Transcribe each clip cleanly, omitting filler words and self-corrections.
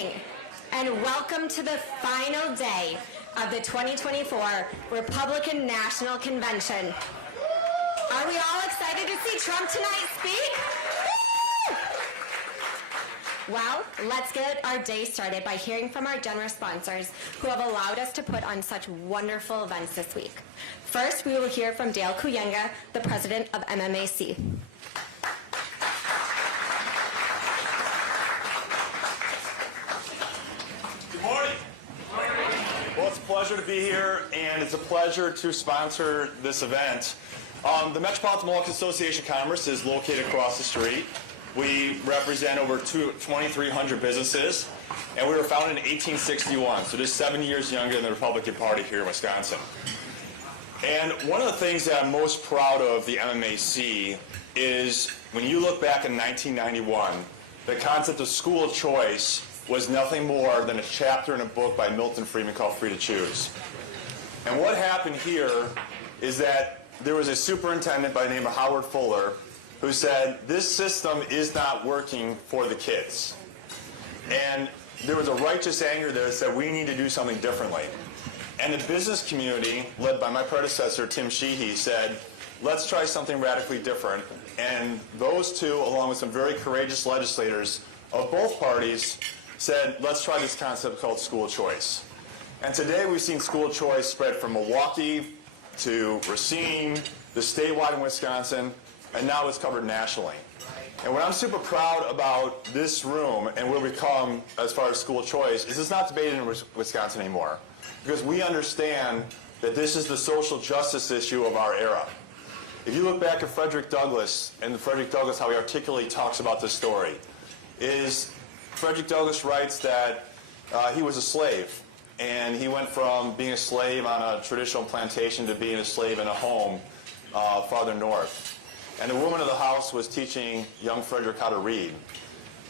morning, and welcome to the final day of the 2024 Republican National Convention. Are we all excited to see Trump tonight speak? Well, let's get our day started by hearing from our generous sponsors who have allowed us to put on such wonderful events this week. First, we will hear from Dale Kuyenga, the president of MMAC. Good morning. Well, it's a pleasure to be here, and it's a pleasure to sponsor this event. The Metropolitan Milwaukee Association of Commerce is located across the street. We represent over 2,300 businesses, and we were founded in 1861, so just 7 years younger than the Republican Party here in Wisconsin. And one of the things that I'm most proud of the MMAC is when you look back in 1991, the concept of school choice was nothing more than a chapter in a book by Milton Friedman called Free to Choose. And what happened here is that there was a superintendent by the name of Howard Fuller who said, this system is not working for the kids. And there was a righteous anger there that said, we need to do something differently. And the business community, led by my predecessor, Tim Sheehy, said, let's try something radically different. And those two, along with some very courageous legislators of both parties, said, let's try this concept called school choice. And today we've seen school choice spread from Milwaukee to Racine, the statewide in Wisconsin, and now it's covered nationally. And what I'm super proud about this room and where we come as far as school choice is it's not debated in Wisconsin anymore, because we understand that this is the social justice issue of our era. If you look back at Frederick Douglass, and Frederick Douglass, how he articulately talks about this story, is Frederick Douglass writes that he was a slave, and he went from being a slave on a traditional plantation to being a slave in a home farther north. And the woman of the house was teaching young Frederick how to read.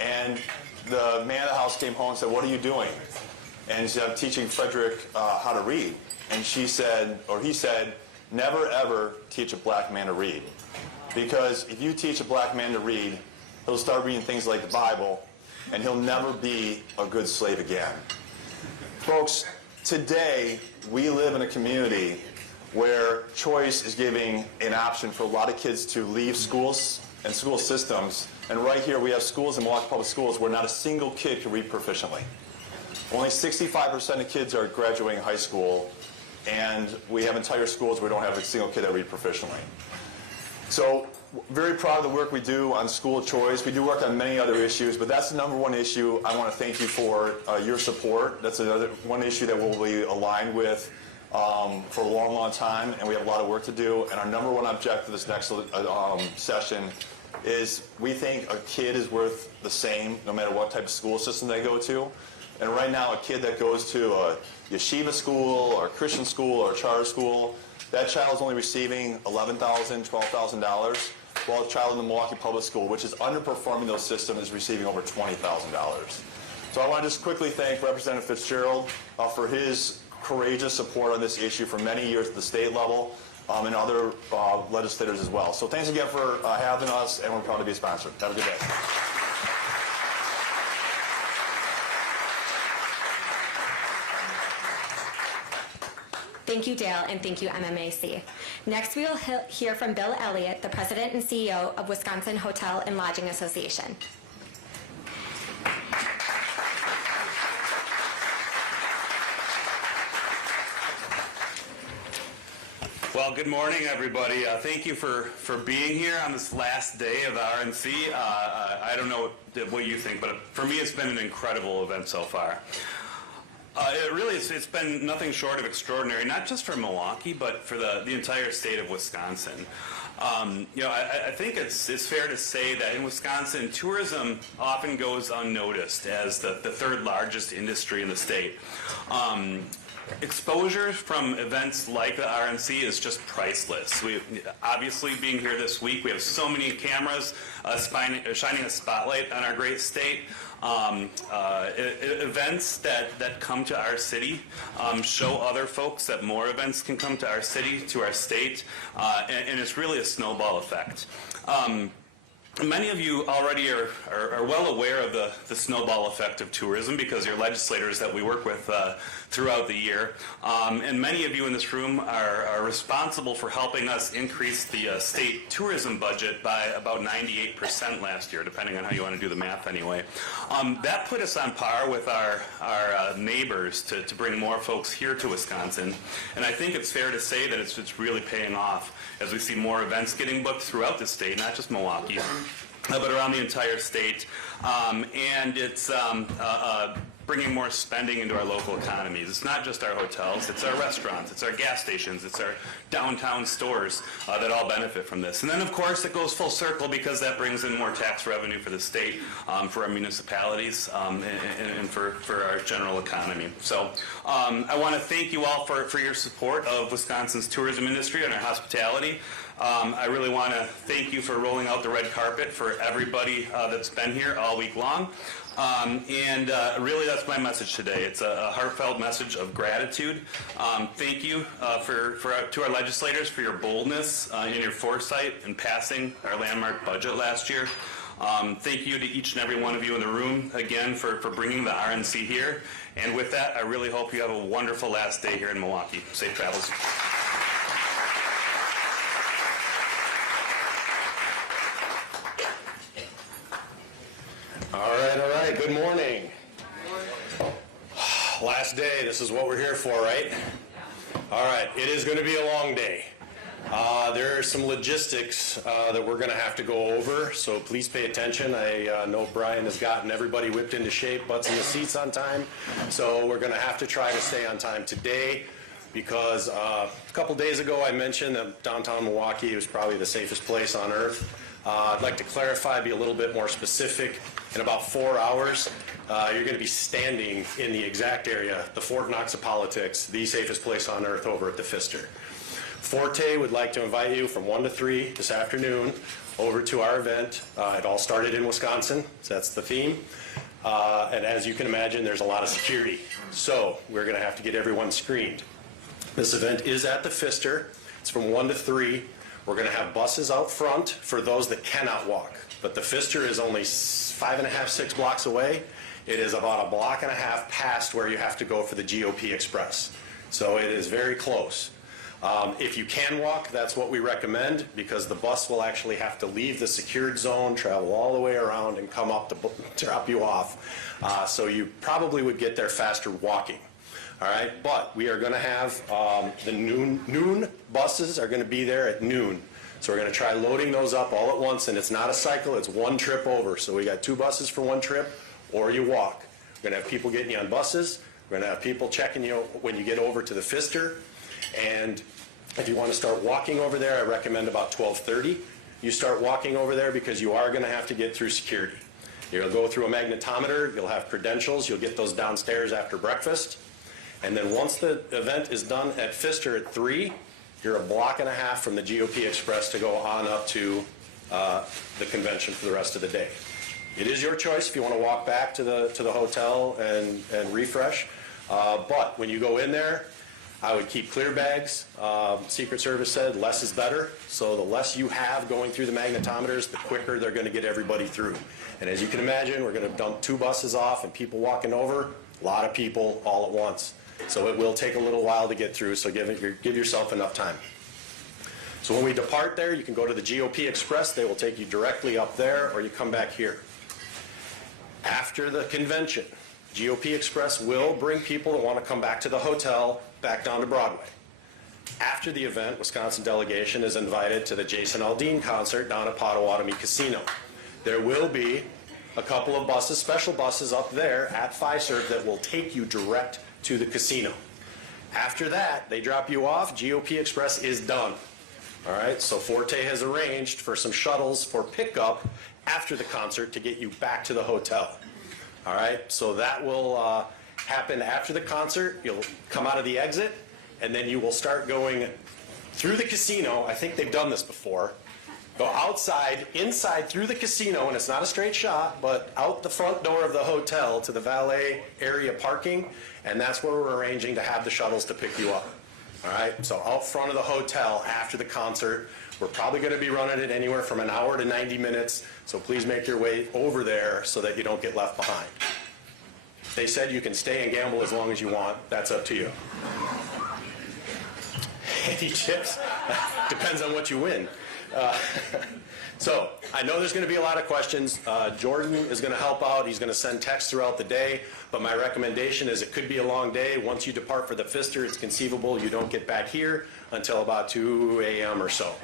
And the man of the house came home and said, what are you doing? And he said, I'm teaching Frederick how to read. And she said, or he said, never ever teach a black man to read. Because if you teach a black man to read, he'll start reading things like the Bible, and he'll never be a good slave again. Folks, today we live in a community where choice is giving an option for a lot of kids to leave schools and school systems. And right here we have schools in Milwaukee Public Schools where not a single kid can read proficiently. Only 65% of kids are graduating high school, and we have entire schools where we don't have a single kid that read proficiently. So very proud of the work we do on school choice. We do work on many other issues, but that's the number one issue. I want to thank you for your support. That's another one issue that we'll be aligned with for a long, long time, and we have a lot of work to do. And our number one objective this next session is we think a kid is worth the same no matter what type of school system they go to. And right now, a kid that goes to a yeshiva school or a Christian school or a charter school, that child is only receiving $11,000, $12,000, while a child in the Milwaukee Public School, which is underperforming those systems, is receiving over $20,000. So I want to just quickly thank Representative Fitzgerald for his courageous support on this issue for many years at the state level, and other legislators as well. So thanks again for having us, and we're proud to be a sponsor. Have a good day. Thank you, Dale, and thank you, MMAC. Next, we will hear from Bill Elliott, the president and CEO of Wisconsin Hotel and Lodging Association. Well, good morning, everybody. Thank you for being here on this last day of RNC. I don't know what you think, but for me, it's been an incredible event so far. It's been nothing short of extraordinary, not just for Milwaukee, but for the entire state of Wisconsin. I think it's fair to say that in Wisconsin, tourism often goes unnoticed as the third largest industry in the state. Exposure from events like the RNC is just priceless. Obviously, being here this week, we have so many cameras shining a spotlight on our great state. Events that come to our city show other folks that more events can come to our city, to our state, and it's really a snowball effect. Many of you already are well aware of the snowball effect of tourism because you're legislators that we work with throughout the year. And many of you in this room are responsible for helping us increase the state tourism budget by about 98% last year, depending on how you want to do the math anyway. That put us on par with our neighbors to bring more folks here to Wisconsin. And I think it's fair to say that it's really paying off as we see more events getting booked throughout the state, not just Milwaukee, but around the entire state. And it's bringing more spending into our local economies. It's not just our hotels, it's our restaurants, it's our gas stations, it's our downtown stores that all benefit from this. And then, of course, it goes full circle because that brings in more tax revenue for the state, for our municipalities, and for our general economy. So I want to thank you all for your support of Wisconsin's tourism industry and our hospitality. I really want to thank you for rolling out the red carpet for everybody that's been here all week long. And really that's my message today. It's a heartfelt message of gratitude. Thank you to our legislators for your boldness and your foresight in passing our landmark budget last year. Thank you to each and every one of you in the room again for bringing the RNC here. And with that, I really hope you have a wonderful last day here in Milwaukee. Safe travels. All right. Good morning. Last day. This is what we're here for, right? All right. It is going to be a long day. There are some logistics that we're going to have to go over, so please pay attention. I know Brian has gotten everybody whipped into shape, butts in the seats on time, so we're going to have to try to stay on time today because a couple days ago I mentioned that downtown Milwaukee was probably the safest place on earth. I'd like to clarify, be a little bit more specific. In about 4 hours, you're going to be standing in the exact area, the Fort Knox of politics, the safest place on earth over at the Pfister. Forte would like to invite you from 1 to 3 this afternoon over to our event. It all started in Wisconsin, so that's the theme. And as you can imagine, there's a lot of security. So we're going to have to get everyone screened. This event is at the Pfister. It's from 1 to 3. We're going to have buses out front for those that cannot walk. But the Pfister is only 5.5, 6 blocks away. It is about a block and a half past where you have to go for the GOP Express. So it is very close. If you can walk, that's what we recommend because the bus will actually have to leave the secured zone, travel all the way around, and come up to drop you off. So you probably would get there faster walking. All right, but we are going to have the noon buses are going to be there at noon. So we're going to try loading those up all at once, and it's not a cycle, it's one trip over. So we got 2 buses for one trip, or you walk. We're going to have people getting you on buses. We're going to have people checking you when you get over to the Pfister. And if you want to start walking over there, I recommend about 12:30. You start walking over there because you are going to have to get through security. You'll go through a magnetometer, you'll have credentials, you'll get those downstairs after breakfast. And then once the event is done at Pfister at 3, you're a block and a half from the GOP Express to go on up to the convention for the rest of the day. It is your choice if you want to walk back to the hotel and refresh. But when you go in there, I would keep clear bags. Secret Service said less is better. So the less you have going through the magnetometers, the quicker they're going to get everybody through. And as you can imagine, we're going to dump 2 buses off and people walking over, a lot of people all at once. So it will take a little while to get through, so give yourself enough time. So when we depart there, you can go to the GOP Express. They will take you directly up there, or you come back here. After the convention, GOP Express will bring people that want to come back to the hotel, back down to Broadway. After the event, Wisconsin Delegation is invited to the Jason Aldean concert down at Potawatomi Casino. There will be a couple of buses, special buses up there at Fiserv that will take you direct to the casino. After that, they drop you off. GOP Express is done. All right, so Forte has arranged for some shuttles for pickup after the concert to get you back to the hotel. All right, so that will happen after the concert. You'll come out of the exit, and then you will start going through the casino. I think they've done this before. Go outside, inside, through the casino, and it's not a straight shot, but out the front door of the hotel to the valet area parking, and that's where we're arranging to have the shuttles to pick you up. All right, so out front of the hotel after the concert, We're probably going to be running it anywhere from an hour to 90 minutes, so please make your way over there so that you don't get left behind. They said you can stay and gamble as long as you want. That's up to you. Any chips? Depends on what you win. So I know there's going to be a lot of questions. Jordan is going to help out. He's going to send texts throughout the day. But my recommendation is it could be a long day. Once you depart for the Pfister, it's conceivable you don't get back here until about 2 a.m. or so.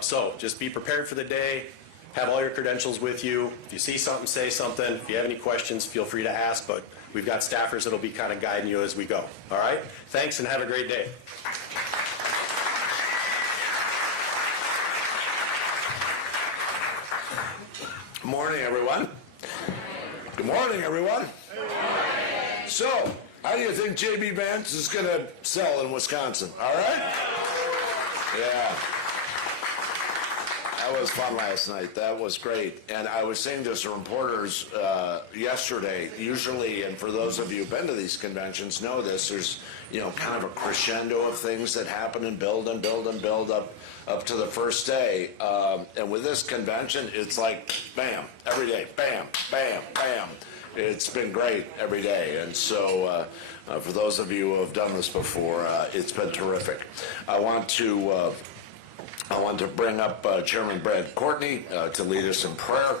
So just be prepared for the day. Have all your credentials with you. If you see something, say something. If you have any questions, feel free to ask. But we've got staffers that will be kind of guiding you as we go. All right? Thanks and have a great day. Good morning, everyone. Good morning, everyone. So, how do you think J.B. Vance is going to sell in Wisconsin? All right? Yeah. That was fun last night. That was great. And I was saying to some reporters yesterday, usually, and for those of you who've been to these conventions know this, there's, kind of a crescendo of things that happen and build and build and build up to the first day. And with this convention, it's like, bam, every day, bam, bam, bam. It's been great every day. And so for those of you who have done this before, it's been terrific. I want to bring up Chairman Brad Courtney to lead us in prayer,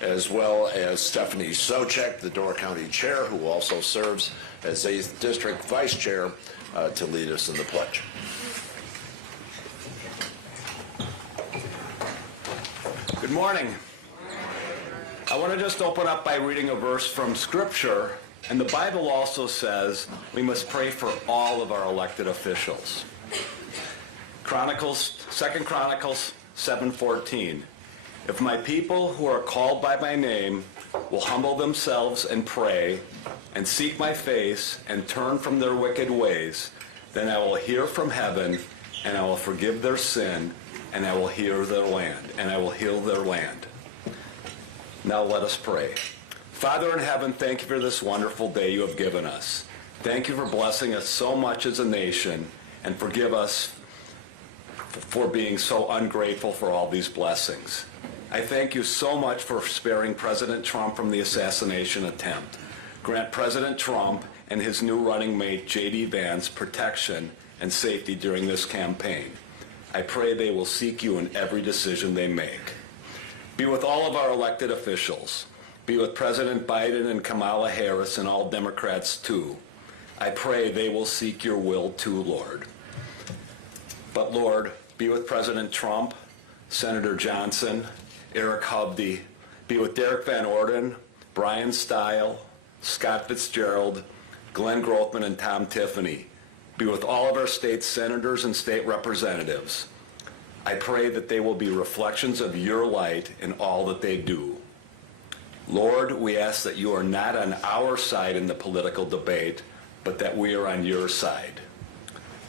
as well as Stephanie Socek, the Door County Chair, who also serves as 8th District Vice Chair, to lead us in the pledge. Good morning. I want to just open up by reading a verse from Scripture, and the Bible also says we must pray for all of our elected officials. 2 Chronicles 7:14. If my people who are called by my name will humble themselves and pray and seek my face and turn from their wicked ways, then I will hear from heaven and I will forgive their sin and I will heal their land, and I will heal their land. Now let us pray. Father in heaven, thank you for this wonderful day you have given us. Thank you for blessing us so much as a nation, and forgive us for being so ungrateful for all these blessings. I thank you so much for sparing President Trump from the assassination attempt. Grant President Trump and his new running mate, J.D. Vance, protection and safety during this campaign. I pray they will seek you in every decision they make. Be with all of our elected officials. Be with President Biden and Kamala Harris and all Democrats too. I pray they will seek your will too, Lord. But Lord, be with President Trump, Senator Johnson, Eric Hovde. Be with Derek Van Orden, Brian Stile, Scott Fitzgerald, Glenn Grothman, and Tom Tiffany. Be with all of our state senators and state representatives. I pray that they will be reflections of your light in all that they do. Lord, we ask that you are not on our side in the political debate, but that we are on your side.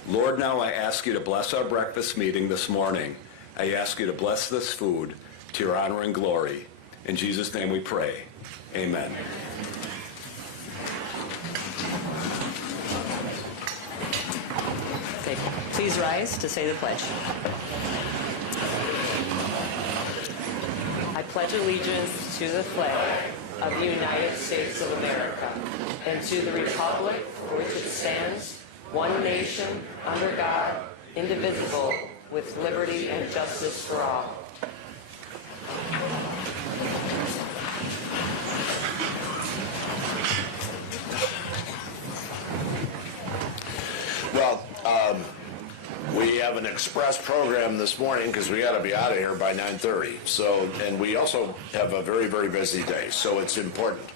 Lord, now I ask you to bless our breakfast meeting this morning. I ask you to bless this food to your honor and glory. In Jesus' name we pray. Amen. Please rise to say the pledge. I pledge allegiance to the flag of the United States of America and to the republic for which it stands, one nation, under God, indivisible, with liberty and justice for all. Well, we have an express program this morning because we got to be out of here by 9:30. So, and we also have a very, very busy day, so it's important.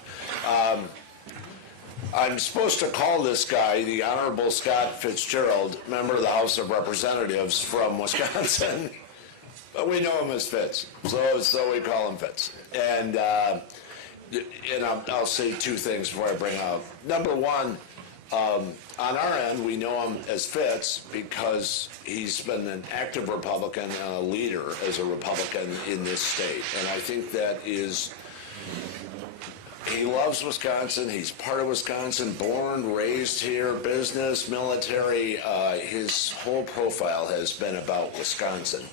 I'm supposed to call this guy the Honorable Scott Fitzgerald, member of the House of Representatives from Wisconsin, but we know him as Fitz, so we call him Fitz. And I'll say two things before I bring out. Number one, on our end, we know him as Fitz because he's been an active Republican and a leader as a Republican in this state. And I think that is, he loves Wisconsin. He's part of Wisconsin, born, raised here, business, military. His whole profile has been about Wisconsin.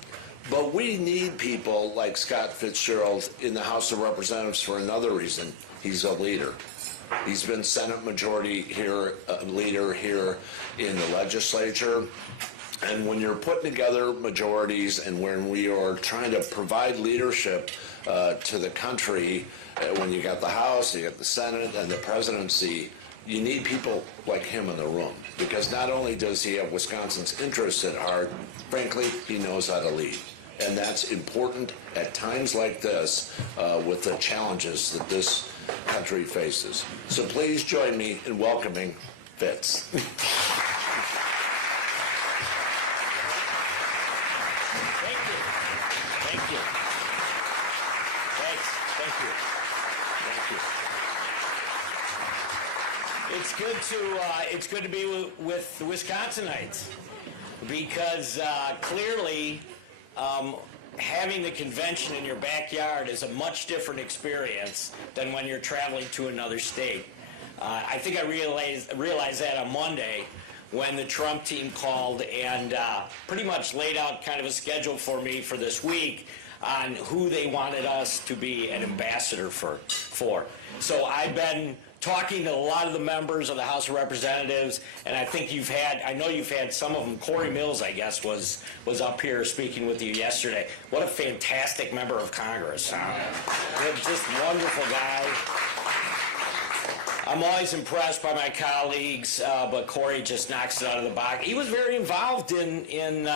But we need people like Scott Fitzgerald in the House of Representatives for another reason. He's a leader. He's been Senate Majority Leader here in the legislature. And when you're putting together majorities and when we are trying to provide leadership to the country, when you got the House, you got the Senate, and the presidency, you need people like him in the room. Because not only does he have Wisconsin's interests at heart, frankly, he knows how to lead. And that's important at times like this with the challenges that this country faces. So please join me in welcoming Fitz. Thank you. Thank you. Thanks. Thank you. Thank you. It's good to be with the Wisconsinites because clearly having the convention in your backyard is a much different experience than when you're traveling to another state. I think I realized that on Monday when the Trump team called and pretty much laid out kind of a schedule for me for this week on who they wanted us to be an ambassador for. So I've been talking to a lot of the members of the House of Representatives, and I think I know you've had some of them. Corey Mills, I guess, was up here speaking with you yesterday. What a fantastic member of Congress. Just wonderful guy. I'm always impressed by my colleagues, but Corey just knocks it out of the box. He was very involved in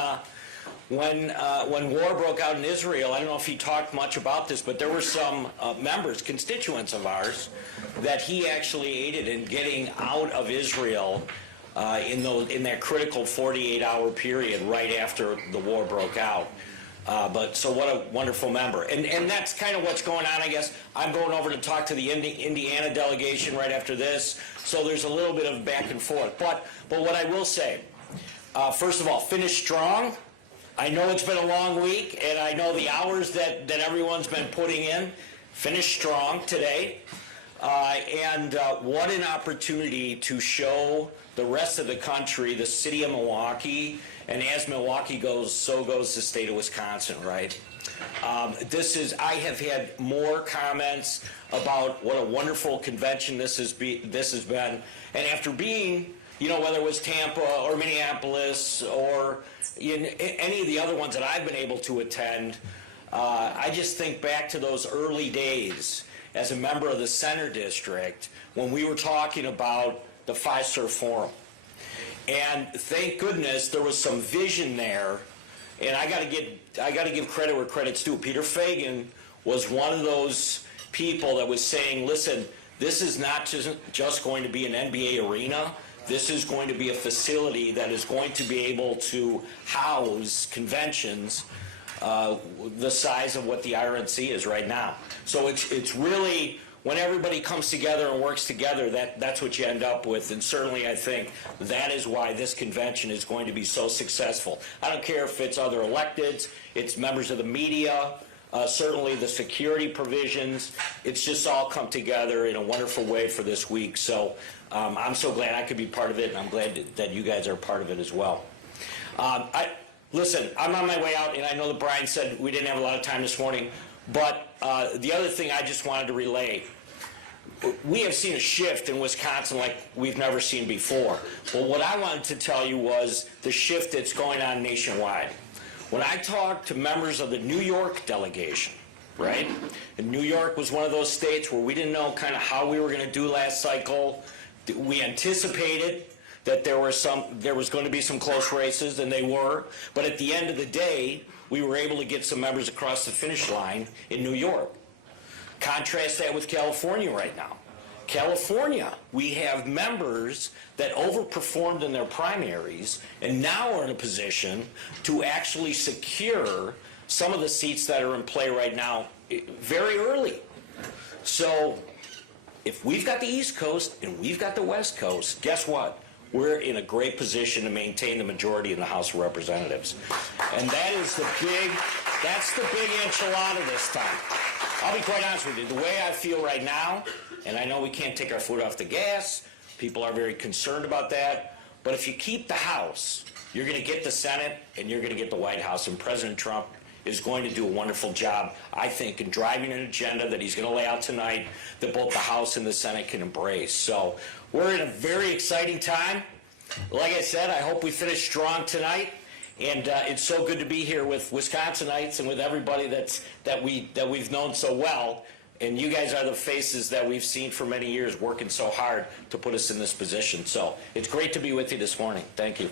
when war broke out in Israel. I don't know if he talked much about this, but there were some members, constituents of ours, that he actually aided in getting out of Israel in that critical 48-hour period right after the war broke out. So what a wonderful member. And that's kind of what's going on, I guess. I'm going over to talk to the Indiana delegation right after this, so there's a little bit of back and forth. But what I will say, first of all, finish strong. I know it's been a long week, and I know the hours that everyone's been putting in. Finish strong today. And what an opportunity to show the rest of the country, the city of Milwaukee, and as Milwaukee goes, so goes the state of Wisconsin, right? I have had more comments about what a wonderful convention this has been. And after being, whether it was Tampa or Minneapolis or in any of the other ones that I've been able to attend, I just think back to those early days as a member of the Center District when we were talking about the Fiserv Forum. And thank goodness there was some vision there, and I got to give credit where credit's due. Peter Fagan was one of those people that was saying, listen, this is not just going to be an NBA arena. This is going to be a facility that is going to be able to house conventions the size of what the RNC is right now. So it's really, when everybody comes together and works together, that's what you end up with. And certainly I think that is why this convention is going to be so successful. I don't care if it's other electeds, it's members of the media, certainly the security provisions. It's just all come together in a wonderful way for this week. So I'm so glad I could be part of it, and I'm glad that you guys are part of it as well. Listen, I'm on my way out, and I know that Brian said we didn't have a lot of time this morning, but the other thing I just wanted to relay, we have seen a shift in Wisconsin like we've never seen before. But what I wanted to tell you was the shift that's going on nationwide. When I talked to members of the New York delegation, right? And New York was one of those states where we didn't know kind of how we were going to do last cycle. We anticipated that there was going to be some close races, and they were. But at the end of the day, we were able to get some members across the finish line in New York. Contrast that with California right now. California, we have members that overperformed in their primaries and now are in a position to actually secure some of the seats that are in play right now very early. So if we've got the East Coast and we've got the West Coast, guess what? We're in a great position to maintain the majority in the House of Representatives. And that's the big enchilada this time. I'll be quite honest with you. The way I feel right now, and I know we can't take our foot off the gas, people are very concerned about that, but if you keep the House, you're going to get the Senate and you're going to get the White House, and President Trump is going to do a wonderful job, I think, in driving an agenda that he's going to lay out tonight that both the House and the Senate can embrace. So we're in a very exciting time. Like I said, I hope we finish strong tonight. And it's so good to be here with Wisconsinites and with everybody that we've known so well. And you guys are the faces that we've seen for many years working so hard to put us in this position. So it's great to be with you this morning. Thank you.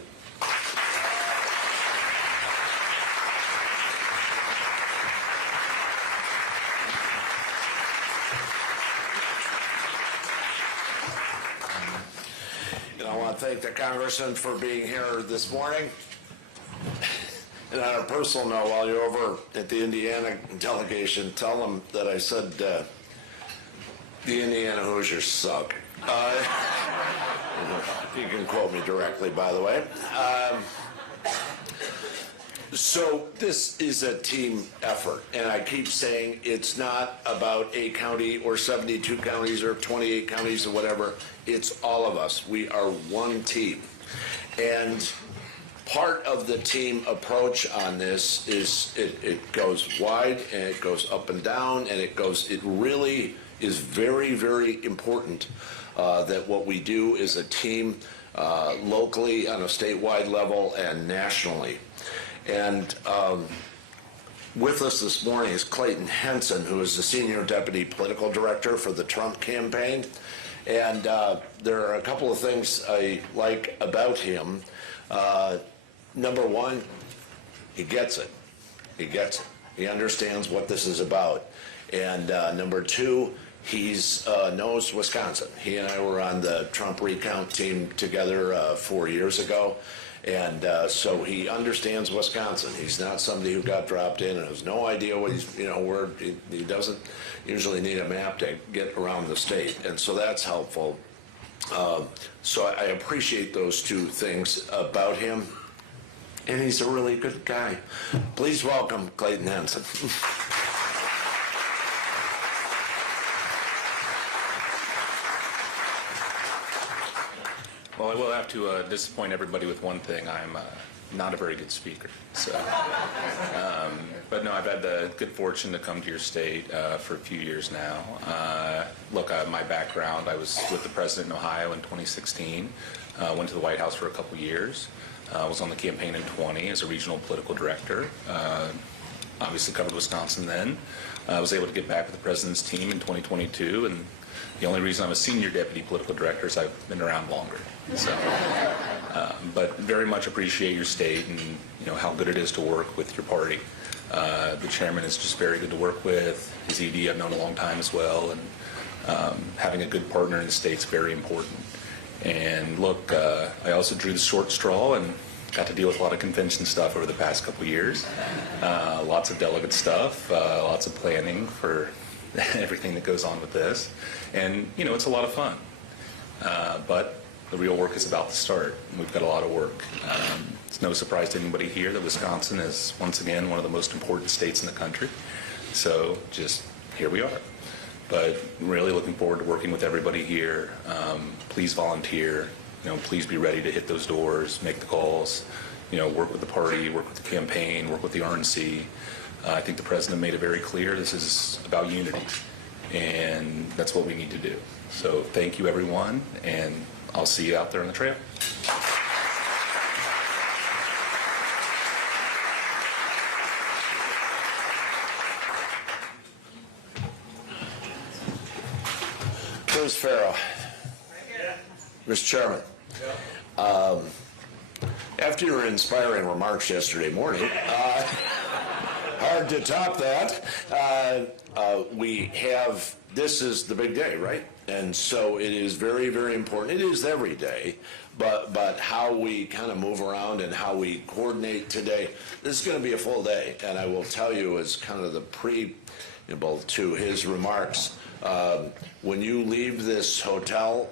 And I want to thank the Congressman for being here this morning. And on a personal note, while you're over at the Indiana delegation, tell them that I said the Indiana Hoosiers suck. You can quote me directly, by the way. So this is a team effort, and I keep saying it's not about a county or 72 counties or 28 counties or whatever. It's all of us. We are one team. And part of the team approach on this is it goes wide and it goes up and down, and it really is very, very important that what we do is a team locally on a statewide level and nationally. And with us this morning is Clayton Henson, who is the Senior Deputy Political Director for the Trump campaign. And there are a couple of things I like about him. Number one, he gets it. He gets it. He understands what this is about. And number two, he's knows Wisconsin. He and I were on the Trump recount team together 4 years ago. And so he understands Wisconsin. He's not somebody who got dropped in and has no idea what he's, where he doesn't usually need a map to get around the state. And so that's helpful. So I appreciate those two things about him. And he's a really good guy. Please welcome Clayton Henson. Well, I will have to disappoint everybody with one thing. I'm not a very good speaker. So, but no, I've had the good fortune to come to your state for a few years now. Look, my background, I was with the president in Ohio in 2016. Went to the White House for a couple years. Was on the campaign in 20 as a regional political director. Obviously covered Wisconsin then. I was able to get back with the president's team in 2022, and the only reason I'm a senior deputy political director is I've been around longer. So, but very much appreciate your state and how good it is to work with your party. The chairman is just very good to work with. His ED I've known a long time as well, and having a good partner in the state is very important. And look, I also drew the short straw and got to deal with a lot of convention stuff over the past couple of years. Lots of delegate stuff, lots of planning for everything that goes on with this. And, it's a lot of fun. But the real work is about to start. We've got a lot of work. It's no surprise to anybody here that Wisconsin is, once again, one of the most important states in the country. So just here we are. But really looking forward to working with everybody here. Please volunteer. Please be ready to hit those doors, make the calls, work with the party, work with the campaign, work with the RNC. I think the president made it very clear this is about unity, and that's what we need to do. So thank you, everyone, and I'll see you out there on the trail. Bruce Farrow. Mr. Chairman, after your inspiring remarks yesterday morning, hard to top that. This is the big day, right? And so it is very, very important. It is every day, but how we kind of move around and how we coordinate today, this is going to be a full day. And I will tell you, as kind of the preamble to his remarks, when you leave this hotel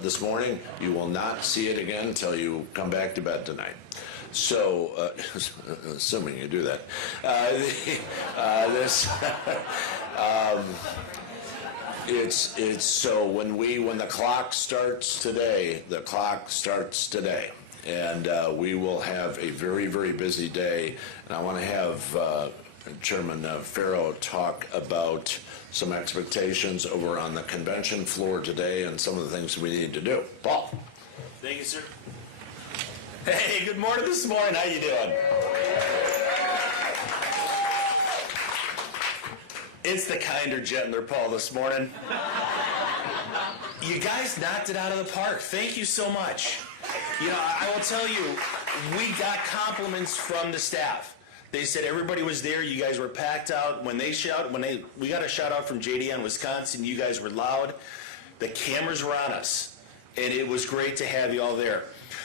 this morning, you will not see it again until you come back to bed tonight. So, assuming you do that, it's so when the clock starts today, the clock starts today. And we will have a very, very busy day. And I want to have Chairman Farrow talk about some expectations over on the convention floor today and some of the things we need to do. Paul. Thank you, sir. Hey, good morning this morning. How you doing? It's the kinder, gentler Paul this morning. You guys knocked it out of the park. Thank you so much. You know, I will tell you, we got compliments from the staff. They said everybody was there. You guys were packed out. We got a shout out from JD on Wisconsin. You guys were loud. The cameras were on us, and it was great to have you all there.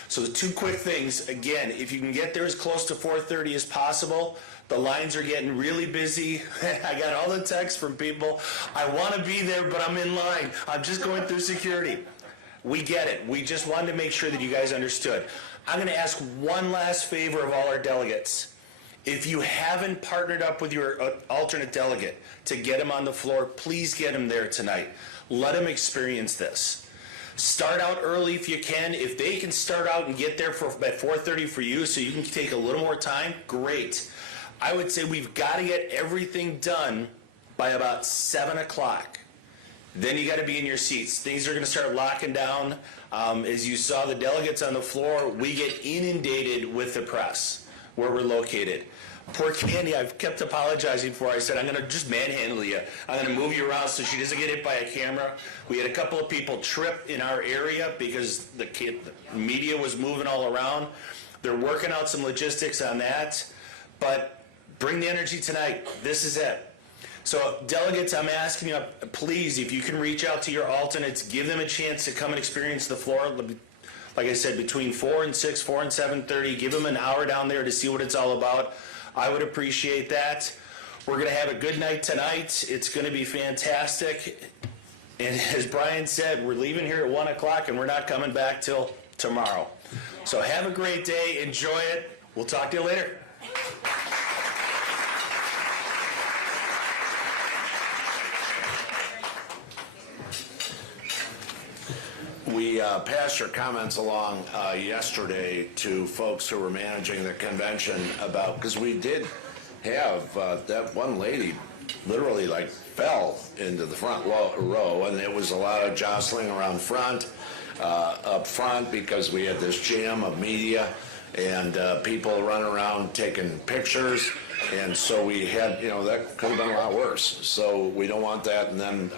So the two quick things. Again, if you can get there as close to 4:30 as possible. The lines are getting really busy. I got all the texts from people. I want to be there, but I'm in line. I'm just going through security. We get it. We just wanted to make sure that you guys understood. I'm going to ask one last favor of all our delegates. If you haven't partnered up with your alternate delegate to get him on the floor, please get him there tonight. Let him experience this. Start out early if you can. If they can start out and get there at 4:30 for you so you can take a little more time, great. I would say we've got to get everything done by about 7 o'clock. Then you got to be in your seats. Things are going to start locking down. As you saw the delegates on the floor, we get inundated with the press where we're located. Poor Candy, I've kept apologizing for her. I said, I'm going to just manhandle you. I'm going to move you around so she doesn't get hit by a camera. We had a couple of people trip in our area because the media was moving all around. They're working out some logistics on that. But bring the energy tonight. This is it. So, delegates, I'm asking you, please, if you can reach out to your alternates, give them a chance to come and experience the floor. Like I said, between 4 and 6, 4 and 7:30, give them an hour down there to see what it's all about. I would appreciate that. We're going to have a good night tonight. It's going to be fantastic. And as Brian said, we're leaving here at 1 o'clock and we're not coming back till tomorrow. So have a great day. Enjoy it. We'll talk to you later. We passed your comments along yesterday to folks who were managing the convention about, because we did have that one lady literally like fell into the front row, and there was a lot of jostling around up front because we had this jam of media and people running around taking pictures. And so we had, that could have been a lot worse. So we don't want that. And then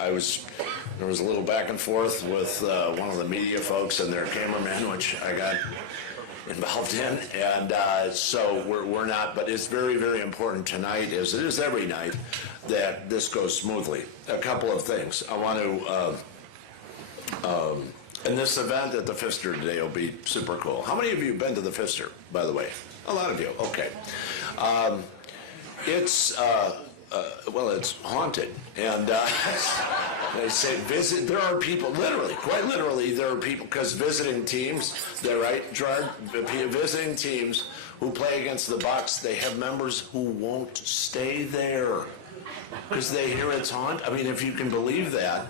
there was a little back and forth with one of the media folks and their cameraman, which I got involved in. And so we're not, but it's very, very important tonight, as it is every night, that this goes smoothly. A couple of things. I want to, and this event at the Pfister today will be super cool. How many of you have been to the Pfister, by the way? A lot of you. Okay. It's haunted, and they say visit. There are people, quite literally, there are people, because visiting teams, they're right, Gerard, visiting teams who play against the Bucks, they have members who won't stay there because they hear it's haunted. I mean, if you can believe that,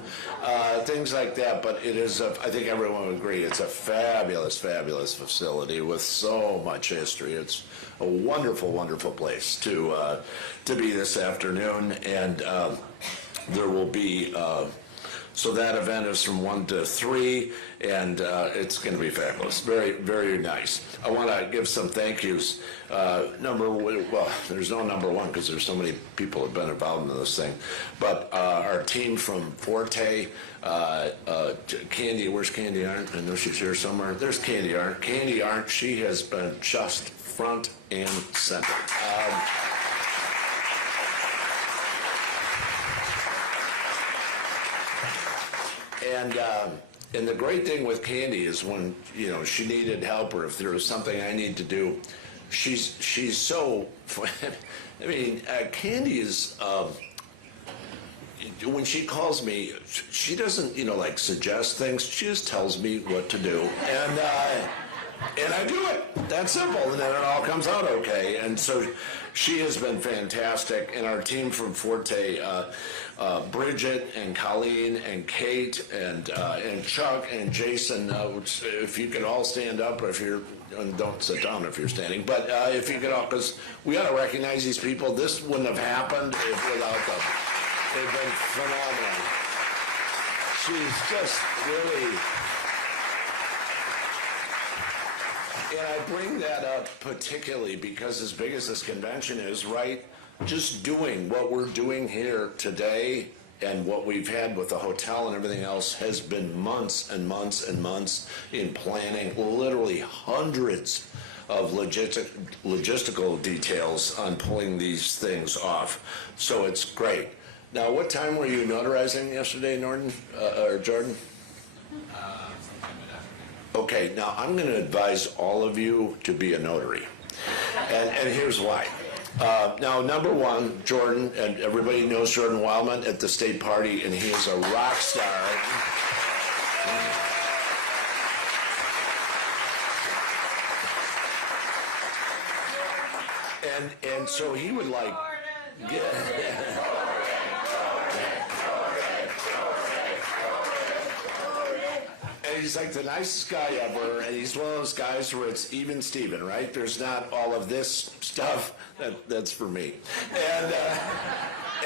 things like that. But it is, I think everyone would agree, it's a fabulous, fabulous facility with so much history. It's a wonderful, wonderful place to be this afternoon, and there will be. So that event is from 1 to 3, and it's going to be fabulous. Very, very nice. I want to give some thank yous. There's no number one because there's so many people who have been involved in this thing. But our team from Forte, Candy, where's Candy Arndt? I know she's here somewhere. There's Candy Arndt. Candy Arndt, she has been just front and center. And the great thing with Candy is when she needed help, or if there was something I need to do, she's so. I mean, Candy is. When she calls me, she doesn't suggest things. She just tells me what to do, and I do it. That's simple, and then it all comes out okay. And so she has been fantastic, and our team from Forte. Bridget and Colleen and Kate and Chuck and Jason, if you can all stand up, if you're and don't sit down if you're standing, but if you could all, because we ought to recognize these people. This wouldn't have happened without them. They've been phenomenal. She's just really, and I bring that up particularly because as big as this convention is, right, just doing what we're doing here today and what we've had with the hotel and everything else has been months and months and months in planning, literally hundreds of logistical details on pulling these things off. So it's great. Now, what time were you notarizing yesterday, Norton, or Jordan? Okay, now I'm going to advise all of you to be a notary. And here's why. Now, number one, Jordan, and everybody knows Jordan Wildman at the state party, and he is a rock star. And so he would like get. And he's like the nicest guy ever, and he's one of those guys where it's even Steven, right? There's not all of this stuff that's for me.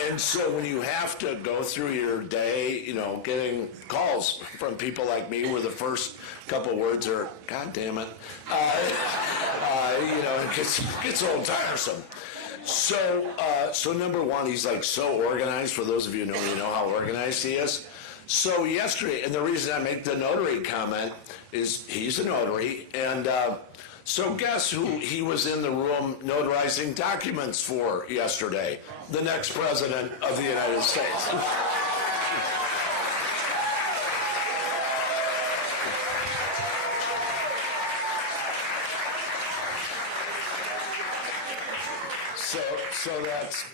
And so when you have to go through your day, you know, getting calls from people like me where the first couple words are, God damn it, you know, it gets a little tiresome. So number one, he's like so organized. For those of you who know how organized he is. So yesterday, and the reason I make the notary comment is he's a notary, and so guess who he was in the room notarizing documents for yesterday? The next president of the United States. So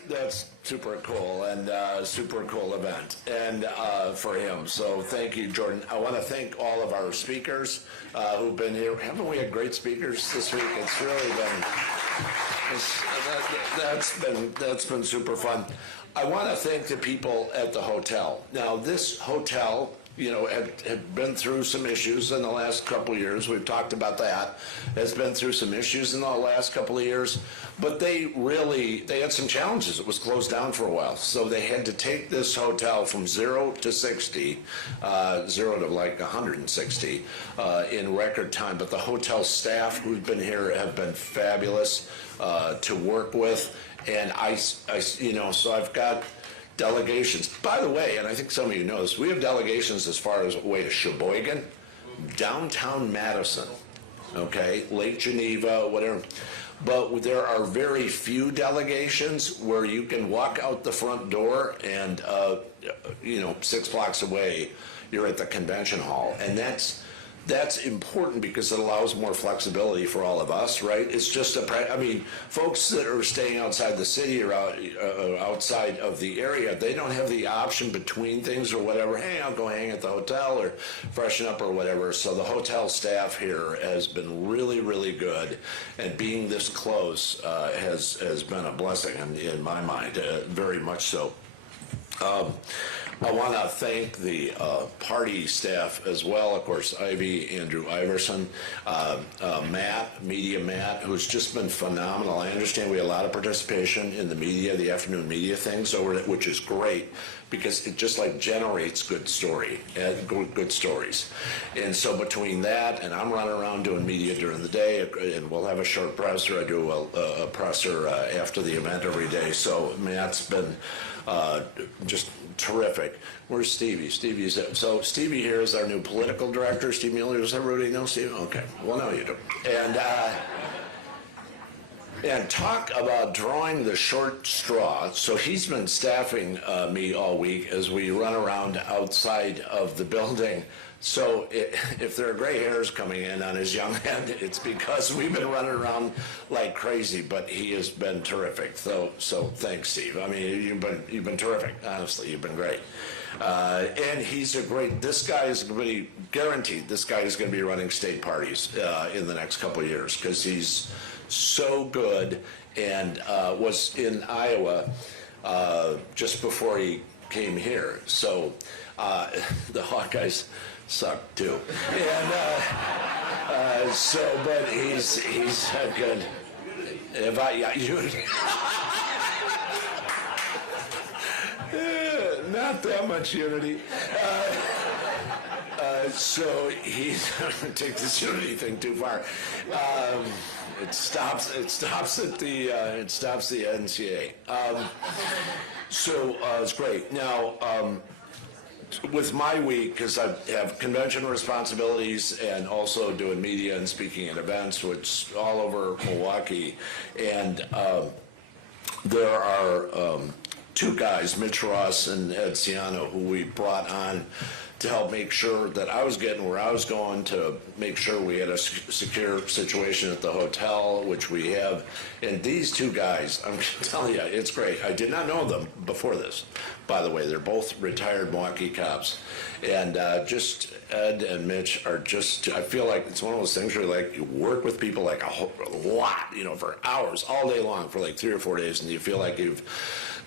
that's super cool and super cool event and for him. So thank you, Jordan. I want to thank all of our speakers who've been here. Haven't we had great speakers this week? It's really been that's been super fun. I want to thank the people at the hotel. Now this hotel, you know, had been through some issues in the last couple of years. We've talked about that. Has been through some issues in the last couple of years. But they had some challenges. It was closed down for a while. So they had to take this hotel from 0 to 60, 0 to like 160 in record time. But the hotel staff who've been here have been fabulous to work with. And so I've got delegations. By the way, and I think some of you know this, we have delegations as far as way to Sheboygan, downtown Madison, okay, Lake Geneva, whatever. But there are very few delegations where you can walk out the front door and, 6 blocks away, you're at the convention hall. And that's important because it allows more flexibility for all of us, right? It's just folks that are staying outside the city or outside of the area, they don't have the option between things or whatever. Hey, I'll go hang at the hotel or freshen up or whatever. So the hotel staff here has been really, really good, and being this close has been a blessing in my mind, very much so. I want to thank the party staff as well, of course, Ivy, Andrew Iverson, Media Matt, who's just been phenomenal. I understand we had a lot of participation in the media, the afternoon media things, which is great because it just like generates good stories. And so between that and I'm running around doing media during the day, and we'll have a short presser. I do a presser after the event every day. So Matt's been just terrific. Where's Stevie? So Stevie here is our new political director. Steve Mueller, does everybody know Steve? Okay, well now you do. And talk about drawing the short straw. So he's been staffing me all week as we run around outside of the building. So if there are gray hairs coming in on his young head, it's because we've been running around like crazy, but he has been terrific. So thanks, Steve. I mean, you've been terrific. Honestly, you've been great. And this guy is going to be guaranteed, this guy is going to be running state parties in the next couple of years because he's so good and was in Iowa just before he came here. So The Hawkeyes suck too, and but he's good. Not that much unity. So he's take this unity thing too far. It stops at the NCAA. It's great. Now, with my week, because I have convention responsibilities and also doing media and speaking at events, which all over Milwaukee, and there are two guys, Mitch Ross and Ed Ciano, who we brought on to help make sure that I was getting where I was going, to make sure we had a secure situation at the hotel, which we have. And these two guys, I'm telling you, it's great. I did not know them before this, by the way. They're both retired Milwaukee cops. And just Ed and Mitch are just, I feel like it's one of those things where you work with people like a lot, for hours, all day long, for like 3 or 4 days, and you feel like you've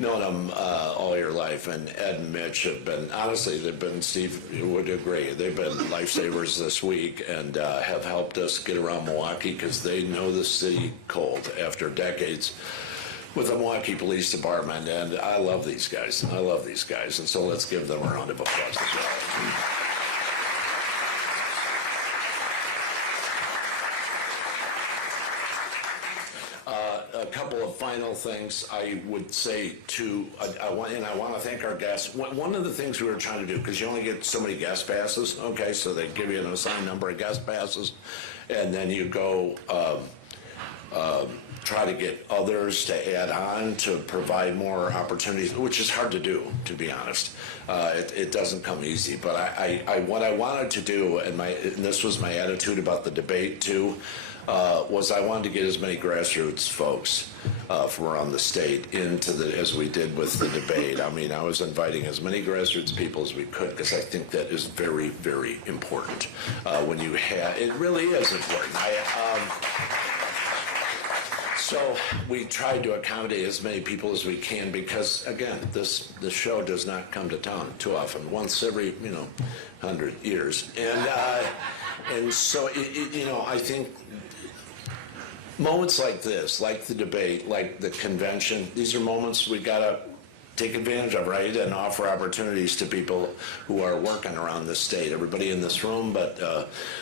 known them all your life. And Ed and Mitch have been, honestly, Steve would agree, they've been lifesavers this week and have helped us get around Milwaukee, because they know the city cold after decades with the Milwaukee Police Department. And I love these guys. And so let's give them a round of applause as well. A couple of final things I would say I want to thank our guests. One of the things we were trying to do, because you only get so many guest passes, okay, so they give you an assigned number of guest passes, and then you go try to get others to add on to provide more opportunities, which is hard to do, to be honest. It doesn't come easy, but what I wanted to do, and this was my attitude about the debate too, was I wanted to get as many grassroots folks from around the state as we did with the debate. I mean, I was inviting as many grassroots people as we could, because I think that is very, very important. It really is important. So we tried to accommodate as many people as we can, because again, this show does not come to town too often, once every 100 years, and so I think moments like this, like the debate, like the convention, these are moments we gotta take advantage of, right, and offer opportunities to people who are working around the state. Everybody in this room, but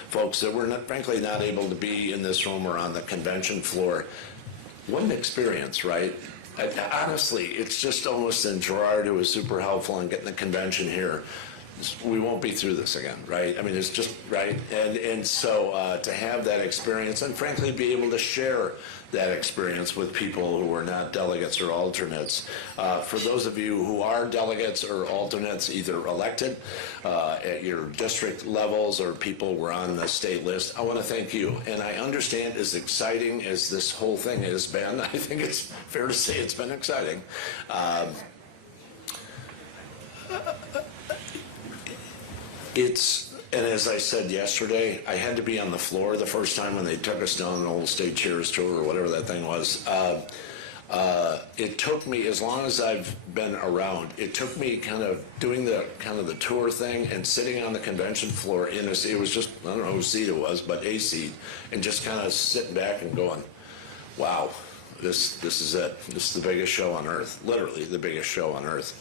folks that were frankly not able to be in this room or on the convention floor. What an experience, right? Honestly, it's just almost, in Gerard, who was super helpful in getting the convention here, we won't be through this again, right? I mean, it's just, right? And so to have that experience, and frankly be able to share that experience with people who are not delegates or alternates. For those of you who are delegates or alternates, either elected at your district levels or people who are on the state list, I want to thank you. And I understand, as exciting as this whole thing has been, I think it's fair to say it's been exciting. And as I said yesterday, I had to be on the floor the first time when they took us down an old state chairs tour or whatever that thing was. It took me, as long as I've been around, it took me kind of doing the tour thing and sitting on the convention floor it was just, I don't know whose seat it was, but a seat, and just kind of sitting back and going, wow, this is it. This is the biggest show on earth, literally the biggest show on earth.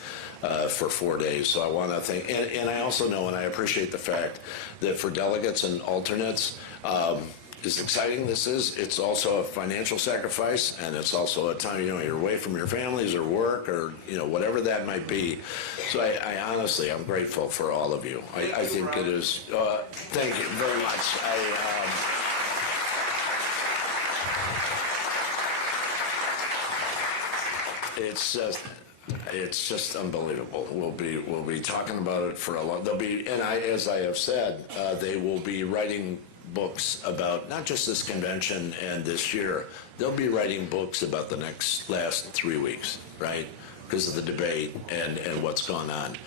For 4 days. So I want to thank, and I also know and I appreciate the fact that for delegates and alternates, as exciting this is, it's also a financial sacrifice, and it's also a time, you're away from your families or work or, whatever that might be. So I honestly, I'm grateful for all of you. I think it is, thank you very much. It's just unbelievable. We'll be talking about it for a long. As I have said, they will be writing books about not just this convention and this year. They'll be writing books about the last 3 weeks, right? Because of the debate and what's gone on.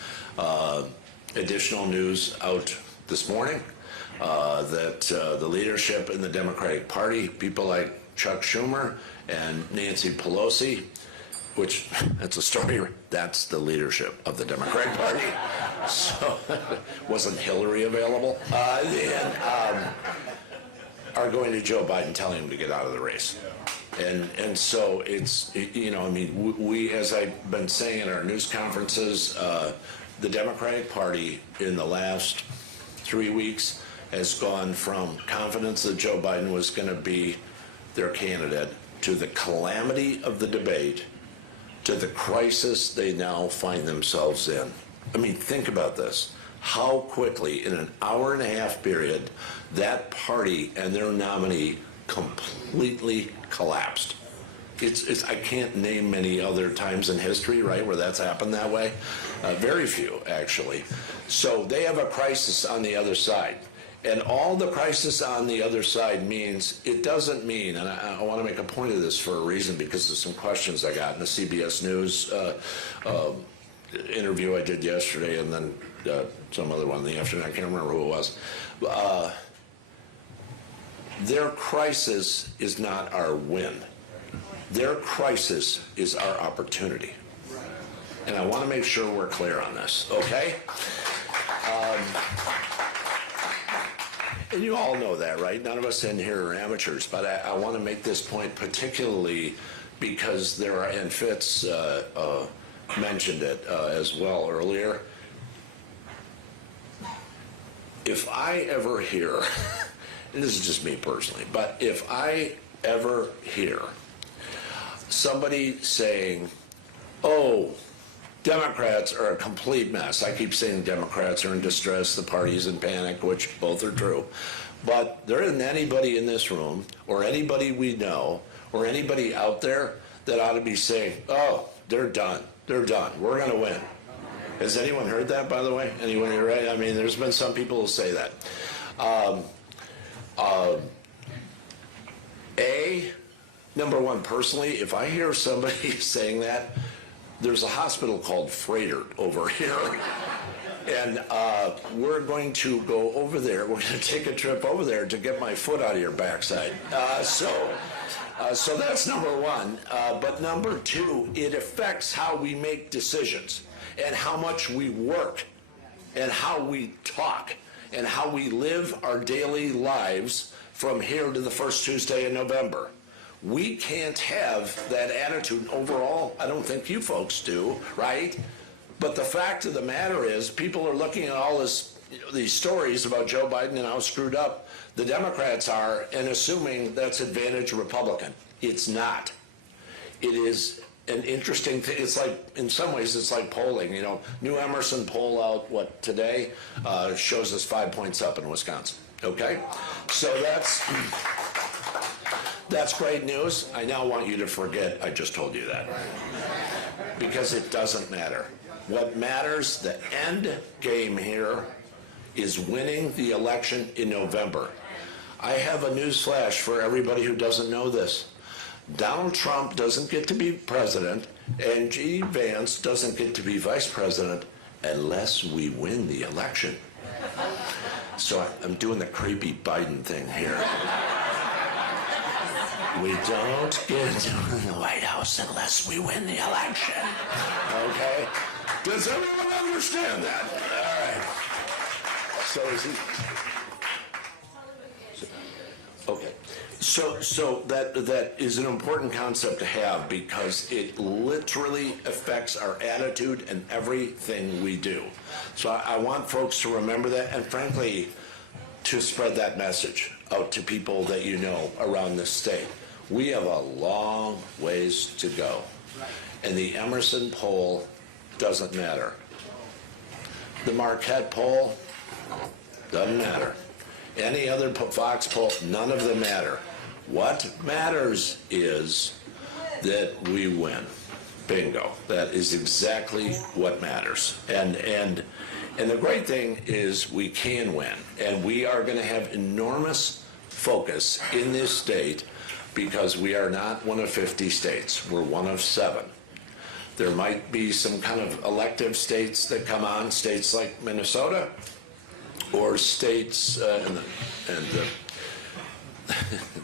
Additional news out this morning that the leadership in the Democratic Party, people like Chuck Schumer and Nancy Pelosi, which, that's a story, that's the leadership of the Democratic Party. So, wasn't Hillary available? Are going to Joe Biden telling him to get out of the race. And so it's, you know, I mean, we, as I've been saying in our news conferences, the Democratic Party in the last 3 weeks has gone from confidence that Joe Biden was going to be their candidate to the calamity of the debate to the crisis they now find themselves in. I mean, think about this. How quickly, in an hour-and-a-half period, that party and their nominee completely collapsed. I can't name many other times in history, right, where that's happened that way. Very few, actually. So they have a crisis on the other side. And all the crisis on the other side means, it doesn't mean, and I want to make a point of this for a reason because of some questions I got in the CBS News interview I did yesterday, and then some other one in the afternoon. I can't remember who it was. Their crisis is not our win. Their crisis is our opportunity. And I want to make sure we're clear on this, okay? And you all know that, right? None of us in here are amateurs, but I want to make this point particularly because there are, and Fitz mentioned it as well earlier. If I ever hear, and this is just me personally, but if I ever hear somebody saying, oh, Democrats are a complete mess. I keep saying Democrats are in distress, the party's in panic, which both are true. But there isn't anybody in this room, or anybody we know, or anybody out there that ought to be saying, oh, they're done. They're done. We're going to win. Has anyone heard that, by the way? Anyone here, right? I mean, there's been some people who say that. Number one, personally, if I hear somebody saying that, there's a hospital called Freighter over here, and we're going to go over there. We're going to take a trip over there to get my foot out of your backside. So that's number one. But number two, it affects how we make decisions and how much we work and how we talk and how we live our daily lives from here to the first Tuesday in November. We can't have that attitude overall. I don't think you folks do, right? But the fact of the matter is, people are looking at all these stories about Joe Biden and how screwed up the Democrats are and assuming that's advantage Republican. It's not. It is an interesting thing. It's like, in some ways, it's like polling. You know, New Emerson poll out, today? Shows us 5 points up in Wisconsin. Okay? So that's great news. I now want you to forget I just told you that. Because it doesn't matter. What matters, the end game here, is winning the election in November. I have a news flash for everybody who doesn't know this. Donald Trump doesn't get to be president, and J.D. Vance doesn't get to be vice president unless we win the election. So I'm doing the creepy Biden thing here. We don't get to the White House unless we win the election. Okay? Does everyone understand that? All right. So is he? Okay. So that is an important concept to have because it literally affects our attitude and everything we do. So I want folks to remember that and frankly to spread that message out to people that you know around this state. We have a long ways to go. And the Emerson poll doesn't matter. The Marquette poll doesn't matter. Any other Fox poll, none of them matter. What matters is that we win. Bingo. That is exactly what matters. And the great thing is we can win. And we are going to have enormous focus in this state because we are not one of 50 states. We're one of 7. There might be some kind of elective states that come on, states like Minnesota, or states, and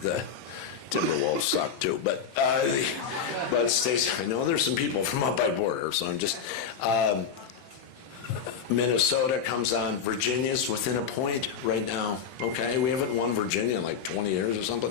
the Timberwolves suck too, but states, I know there's some people from up by border, so I'm just, Minnesota comes on. Virginia's within a point right now. Okay, we haven't won Virginia in like 20 years or something.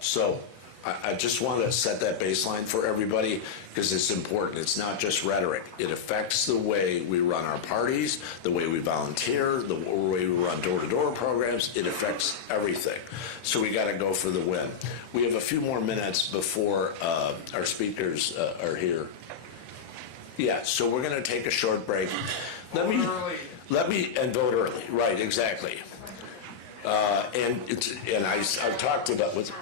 So I just want to set that baseline for everybody because it's important. It's not just rhetoric. It affects the way we run our parties, the way we volunteer, the way we run door-to-door programs. It affects everything. So we got to go for the win. We have a few more minutes before our speakers are here. Yeah, so we're going to take a short break. Let me and vote early. Right, exactly. And I've talked about with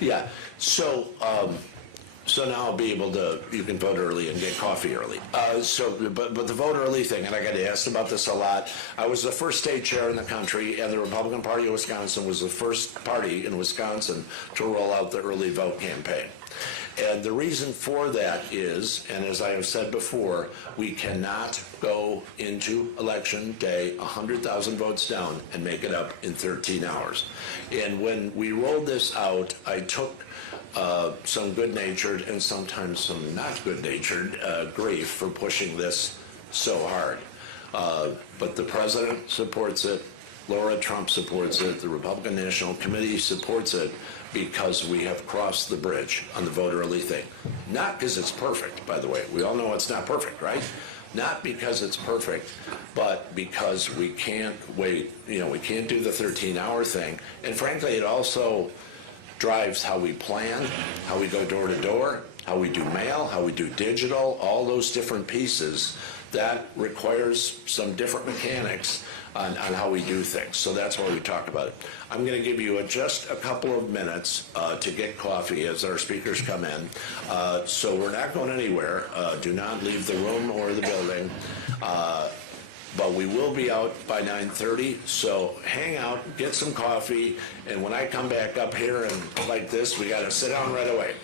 yeah. So now I'll be able to. You can vote early and get coffee early. But the vote early thing, and I got asked about this a lot. I was the first state chair in the country, and the Republican Party of Wisconsin was the first party in Wisconsin to roll out the early vote campaign. And the reason for that is, and as I have said before, we cannot go into election day 100,000 votes down and make it up in 13 hours. And when we rolled this out, I took some good-natured and sometimes some not good-natured grief for pushing this so hard. But the president supports it, Laura Trump supports it, the Republican National Committee supports it, because we have crossed the bridge on the vote early thing. Not because it's perfect, by the way. We all know it's not perfect, right? Not because it's perfect, but because we can't wait. You know, we can't do the 13-hour thing. And frankly, it also drives how we plan, how we go door to door, how we do mail, how we do digital, all those different pieces. That requires some different mechanics on how we do things. So that's why we talk about it. I'm going to give you just a couple of minutes to get coffee as our speakers come in. So we're not going anywhere. Do not leave the room or the building. But we will be out by 9:30, so hang out, get some coffee, and when I come back up here and like this, we got to sit down right away.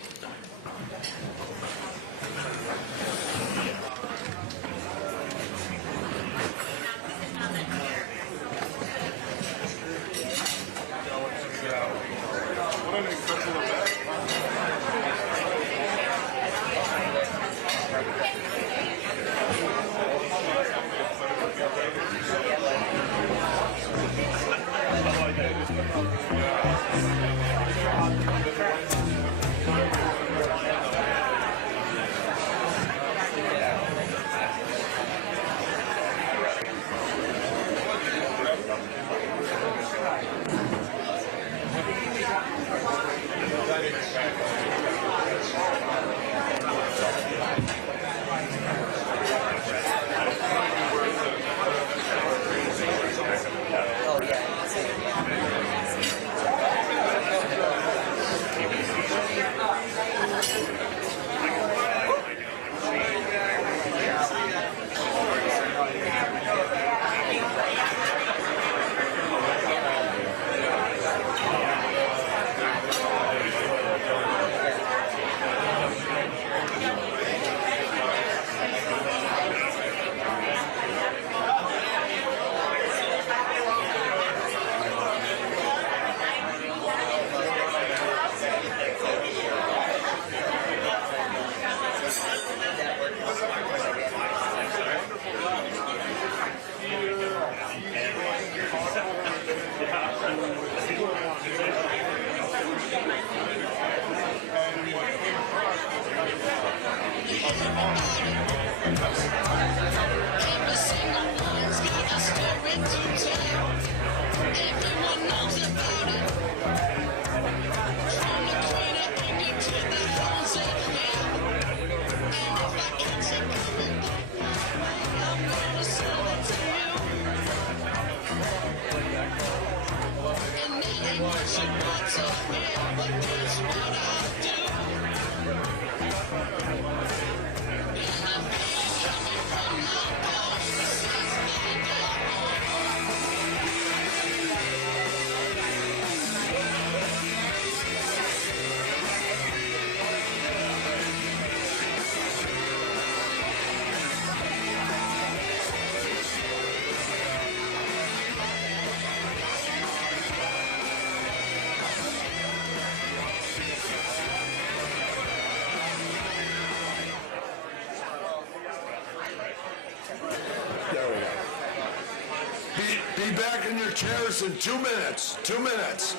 back in your chairs in 2 minutes. 2 minutes.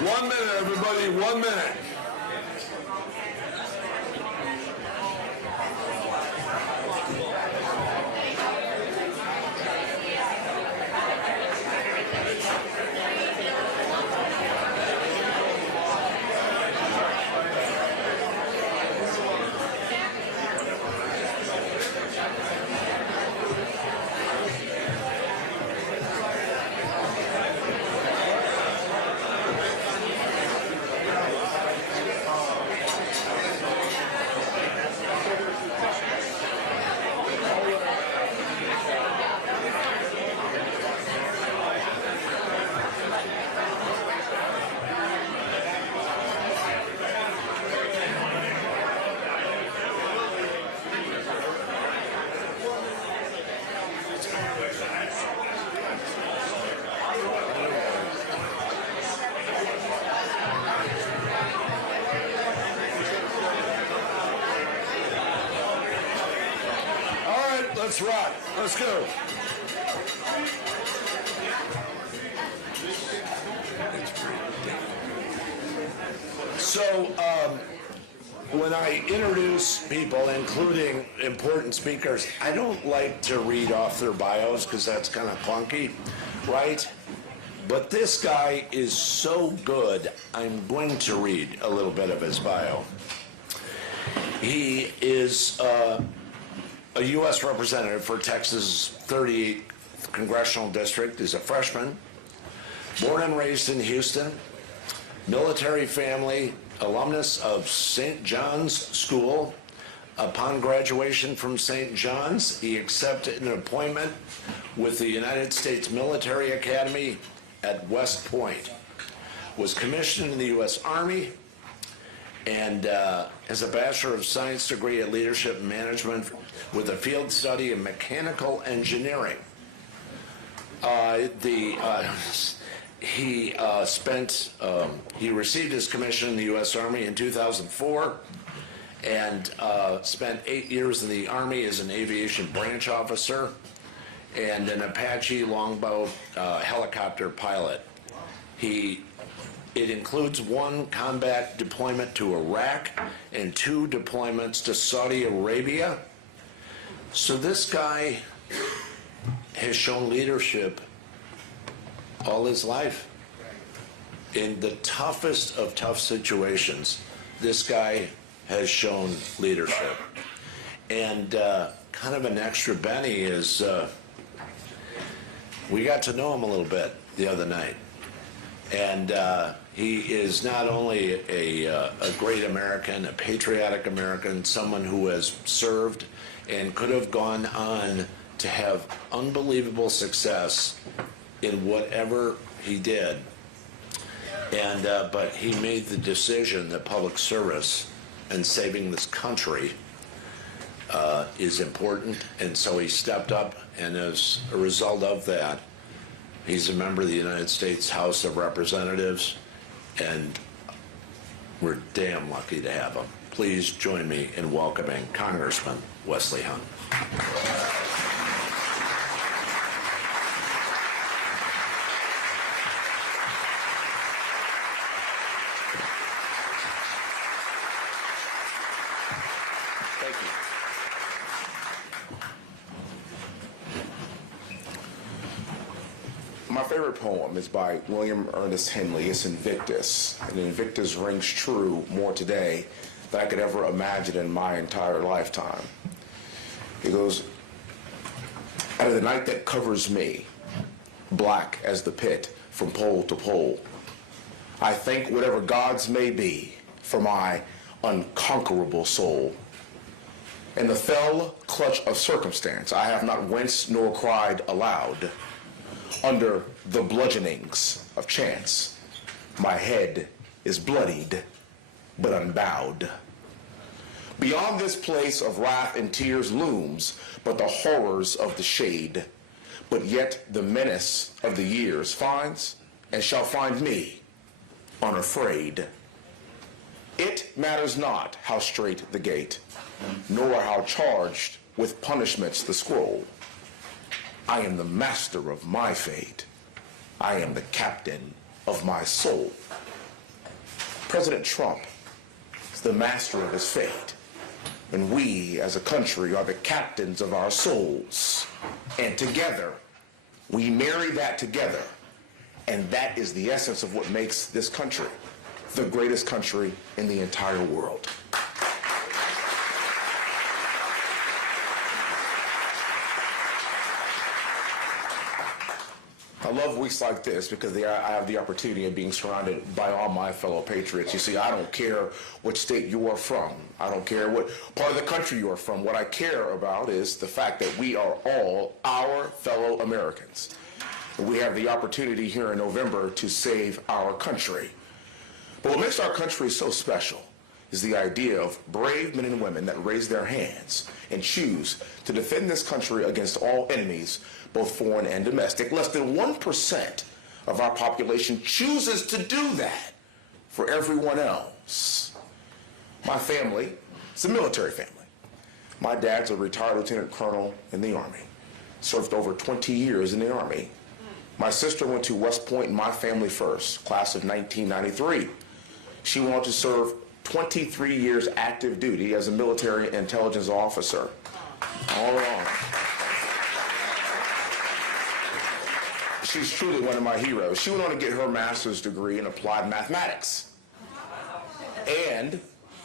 One minute, everybody, 1 minute. Let's rock. Let's go. So, when I introduce people, including important speakers, I don't like to read off their bios because that's kind of clunky, right? But this guy is so good, I'm going to read a little bit of his bio. He is a U.S. representative for Texas' 38th Congressional District. He's a freshman, born and raised in Houston, military family, alumnus of St. John's School. Upon graduation from St. John's, he accepted an appointment with the United States Military Academy at West Point, was commissioned in the U.S. Army, and has a Bachelor of Science degree in Leadership and Management with a field study in Mechanical Engineering. He received his commission in the U.S. Army in 2004 and spent 8 years in the Army as an aviation branch officer and an Apache Longbow helicopter pilot. It includes 1 combat deployment to Iraq and 2 deployments to Saudi Arabia. So this guy has shown leadership all his life. In the toughest of tough situations, this guy has shown leadership. And kind of an extra Benny is, we got to know him a little bit the other night. And He is not only a great American, a patriotic American, someone who has served and could have gone on to have unbelievable success in whatever he did. And but he made the decision that public service and saving this country is important, and so he stepped up, and as a result of that, he's a member of the United States House of Representatives, and we're damn lucky to have him. Please join me in welcoming Congressman Wesley Hunt. Thank you. My favorite poem is by William Ernest Henley. It's Invictus. And Invictus rings true more today than I could ever imagine in my entire lifetime. It goes, out of the night that covers me, black as the pit from pole to pole, I thank whatever gods may be for my unconquerable soul. In the fell clutch of circumstance, I have not winced nor cried aloud. Under the bludgeonings of chance, my head is bloodied but unbowed. Beyond this place of wrath and tears looms but the horrors of the shade, but yet the menace of the years finds and shall find me unafraid. It matters not how strait the gate, nor how charged with punishments the scroll. I am the master of my fate. I am the captain of my soul. President Trump is the master of his fate, and we as a country are the captains of our souls. And together, we marry that together, and that is the essence of what makes this country the greatest country in the entire world. I love weeks like this because I have the opportunity of being surrounded by all my fellow patriots. You see, I don't care what state you are from. I don't care what part of the country you are from. What I care about is the fact that we are all our fellow Americans. And we have the opportunity here in November to save our country. But what makes our country so special is the idea of brave men and women that raise their hands and choose to defend this country against all enemies, both foreign and domestic. Less than 1% of our population chooses to do that for everyone else. My family is a military family. My dad's a retired lieutenant colonel in the Army, served over 20 years in the Army. My sister went to West Point, my family first, class of 1993. She went on to serve 23 years active duty as a military intelligence officer. All along. She's truly one of my heroes. She went on to get her master's degree in applied mathematics. And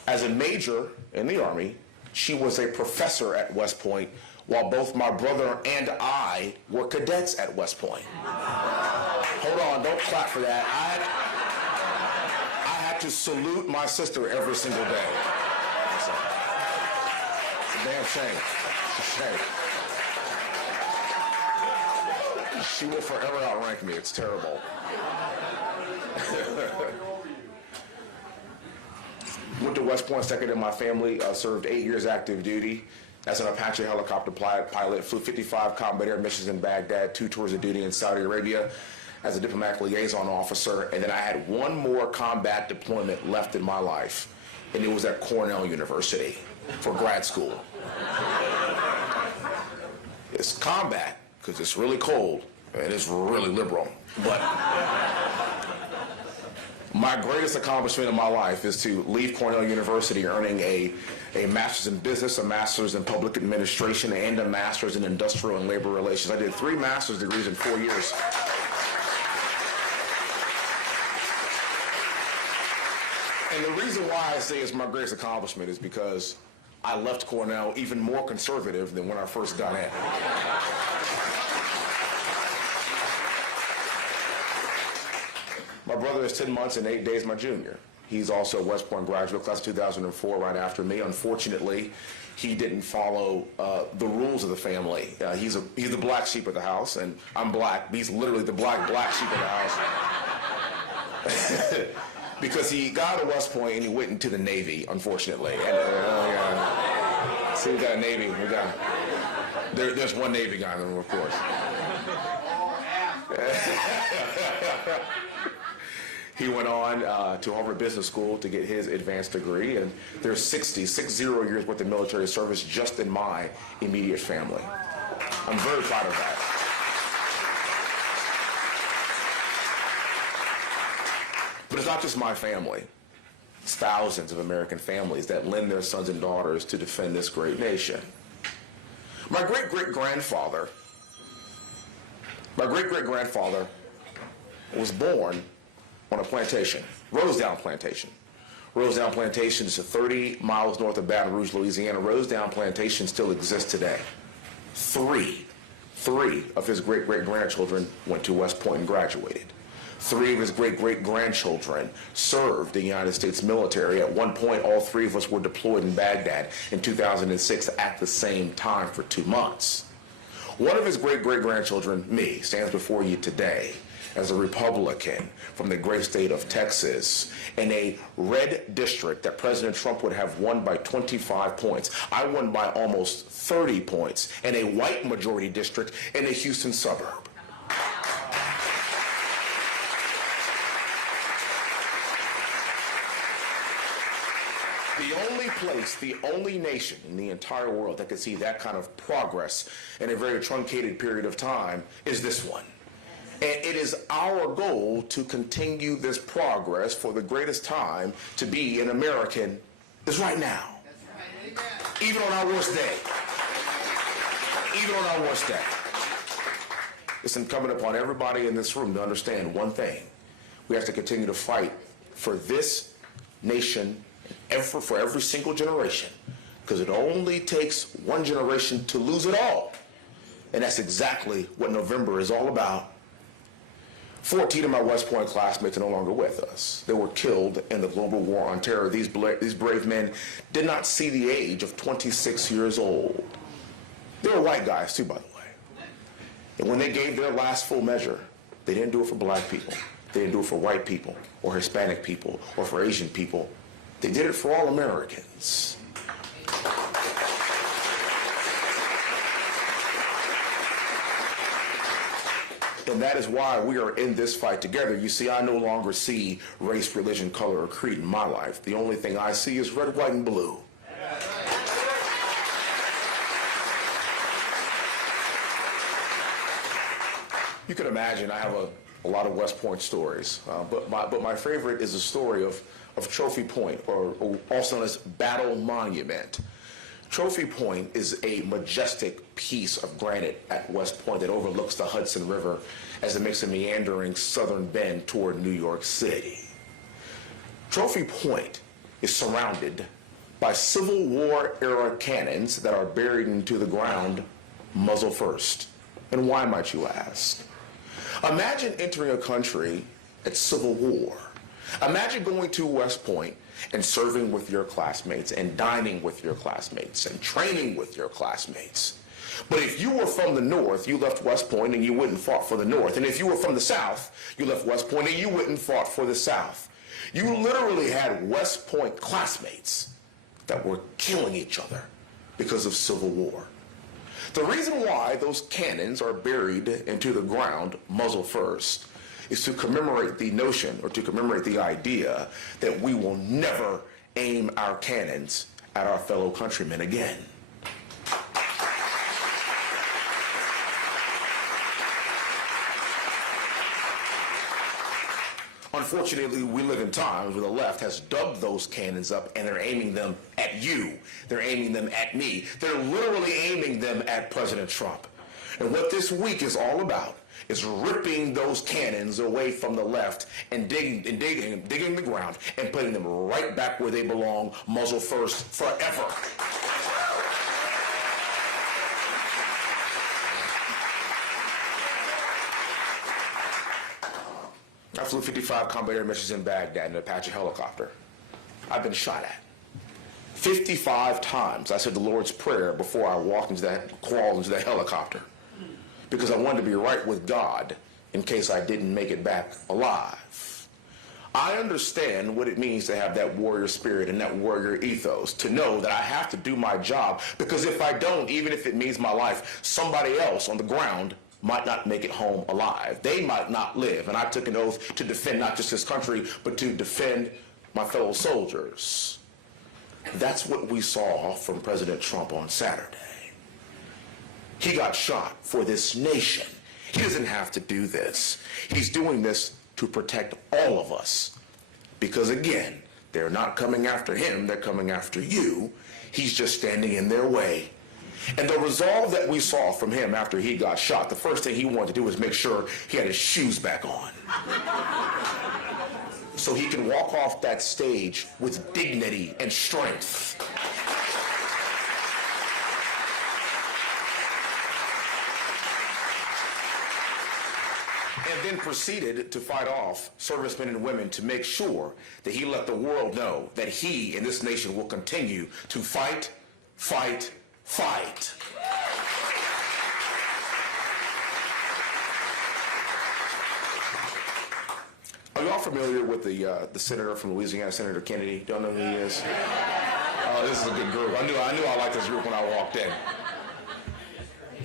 as a major in the Army, she was a professor at West Point, while both my brother and I were cadets at West Point. Hold on, don't clap for that. I had to salute my sister every single day. It's a damn shame. It's a shame. She will forever outrank me. It's terrible. Went to West Point, second in my family, served 8 years active duty as an Apache helicopter pilot, flew 55 combat air missions in Baghdad, 2 tours of duty in Saudi Arabia as a diplomatic liaison officer, and then I had one more combat deployment left in my life, and it was at Cornell University for grad school. It's combat, because it's really cold, and it's really liberal, but my greatest accomplishment in my life is to leave Cornell University earning a master's in business, a master's in public administration, and a master's in industrial and labor relations. I did 3 master's degrees in 4 years. And the reason why I say it's my greatest accomplishment is because I left Cornell even more conservative than when I first got in. My brother is 10 months and 8 days my junior. He's also a West Point graduate, class of 2004, right after me. Unfortunately, he didn't follow the rules of the family. He's the black sheep of the house, and I'm black. He's literally the black sheep of the house. Because he got to West Point and he went into the Navy, unfortunately. And, see, we got a Navy. There's one Navy guy in the room, of course. He went on to Harvard Business School to get his advanced degree, and there's 60 years worth of military service just in my immediate family. I'm very proud of that. But it's not just my family. It's thousands of American families that lend their sons and daughters to defend this great nation. My great-great-grandfather was born on a plantation, Rosedowne Plantation. Rosedowne Plantation is 30 miles north of Baton Rouge, Louisiana. Rosedowne Plantation still exists today. Three of his great-great-grandchildren went to West Point and graduated. 3 of his great-great-grandchildren served the United States military. At one point, all 3 of us were deployed in Baghdad in 2006 at the same time for 2 months. One of his great-great-grandchildren, me, stands before you today as a Republican from the great state of Texas in a red district that President Trump would have won by 25 points. I won by almost 30 points in a white majority district in a Houston suburb. The only nation in the entire world that could see that kind of progress in a very truncated period of time is this one. And it is our goal to continue this progress for the greatest time to be an American is right now. Even on our worst day. Even on our worst day. It's incumbent upon everybody in this room to understand one thing. We have to continue to fight for this nation for every single generation, because it only takes one generation to lose it all. And that's exactly what November is all about. 14 of my West Point classmates are no longer with us. They were killed in the global war on terror. These brave men did not see the age of 26 years old. They were white guys too, by the way. And when they gave their last full measure, they didn't do it for black people. They didn't do it for white people or Hispanic people or for Asian people. They did it for all Americans. And that is why we are in this fight together. You see, I no longer see race, religion, color, or creed in my life. The only thing I see is red, white, and blue. You can imagine I have a lot of West Point stories, but my favorite is a story of Trophy Point, or also known as Battle Monument. Trophy Point is a majestic piece of granite at West Point that overlooks the Hudson River as it makes a meandering southern bend toward New York City. Trophy Point is surrounded by Civil War era cannons that are buried into the ground muzzle first. And why, might you ask? Imagine entering a country at Civil War. Imagine going to West Point and serving with your classmates and dining with your classmates and training with your classmates. But if you were from the North, you left West Point and you went and fought for the North. And if you were from the South, you left West Point and you went and fought for the South. You literally had West Point classmates that were killing each other because of Civil War. The reason why those cannons are buried into the ground muzzle first is to commemorate the notion, or to commemorate the idea, that we will never aim our cannons at our fellow countrymen again. Unfortunately, we live in times where the left has dubbed those cannons up and they're aiming them at you. They're aiming them at me. They're literally aiming them at President Trump. And what this week is all about is ripping those cannons away from the left and digging the ground and putting them right back where they belong, muzzle first, forever. I've Su-55 combat air missions in Baghdad in an Apache helicopter. I've been shot at. 55 times I said the Lord's Prayer before I crawled into that helicopter, because I wanted to be right with God in case I didn't make it back alive. I understand what it means to have that warrior spirit and that warrior ethos, to know that I have to do my job, because if I don't, even if it means my life, somebody else on the ground might not make it home alive. They might not live. And I took an oath to defend not just this country, but to defend my fellow soldiers. That's what we saw from President Trump on Saturday. He got shot for this nation. He doesn't have to do this. He's doing this to protect all of us. Because again, they're not coming after him, they're coming after you. He's just standing in their way. And the resolve that we saw from him after he got shot, the first thing he wanted to do was make sure he had his shoes back on, so he can walk off that stage with dignity and strength. And then proceeded to fight off servicemen and women to make sure that he let the world know that he and this nation will continue to fight, fight, fight. Are y'all familiar with the senator from Louisiana, Senator Kennedy? Don't know who he is? Oh, this is a good group. I knew I liked this group when I walked in.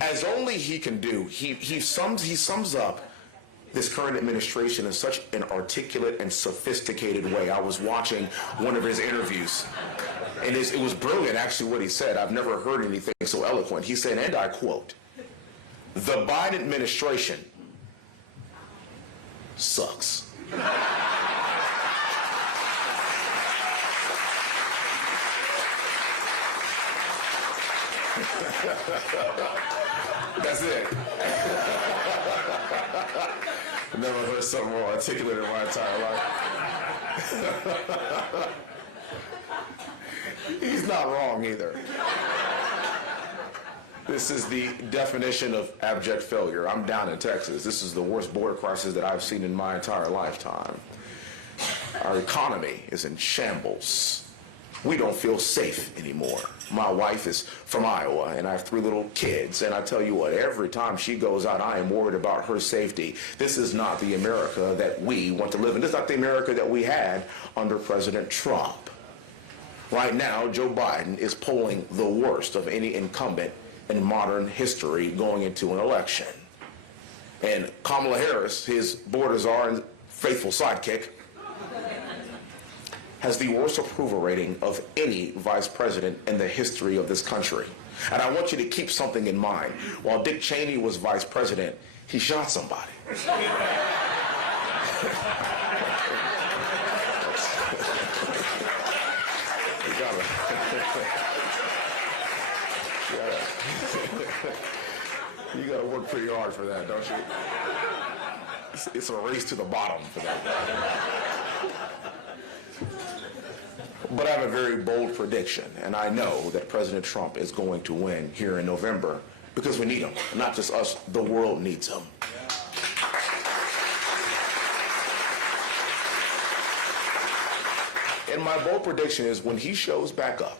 As only he can do, he sums up this current administration in such an articulate and sophisticated way. I was watching one of his interviews, and it was brilliant, actually, what he said. I've never heard anything so eloquent. He said, and I quote, "The Biden administration sucks." That's it. I've never heard something more articulate in my entire life. He's not wrong either. This is the definition of abject failure. I'm down in Texas. This is the worst border crisis that I've seen in my entire lifetime. Our economy is in shambles. We don't feel safe anymore. My wife is from Iowa, and I have 3 little kids, and I tell you what, every time she goes out, I am worried about her safety. This is not the America that we want to live in. This is not the America that we had under President Trump. Right now, Joe Biden is polling the worst of any incumbent in modern history going into an election. And Kamala Harris, his border czar and faithful sidekick, has the worst approval rating of any vice president in the history of this country. And I want you to keep something in mind. While Dick Cheney was vice president, he shot somebody. You gotta work pretty hard for that, don't you? It's a race to the bottom for that. But I have a very bold prediction, and I know that President Trump is going to win here in November, because we need him. Not just us, the world needs him. And my bold prediction is, when he shows back up,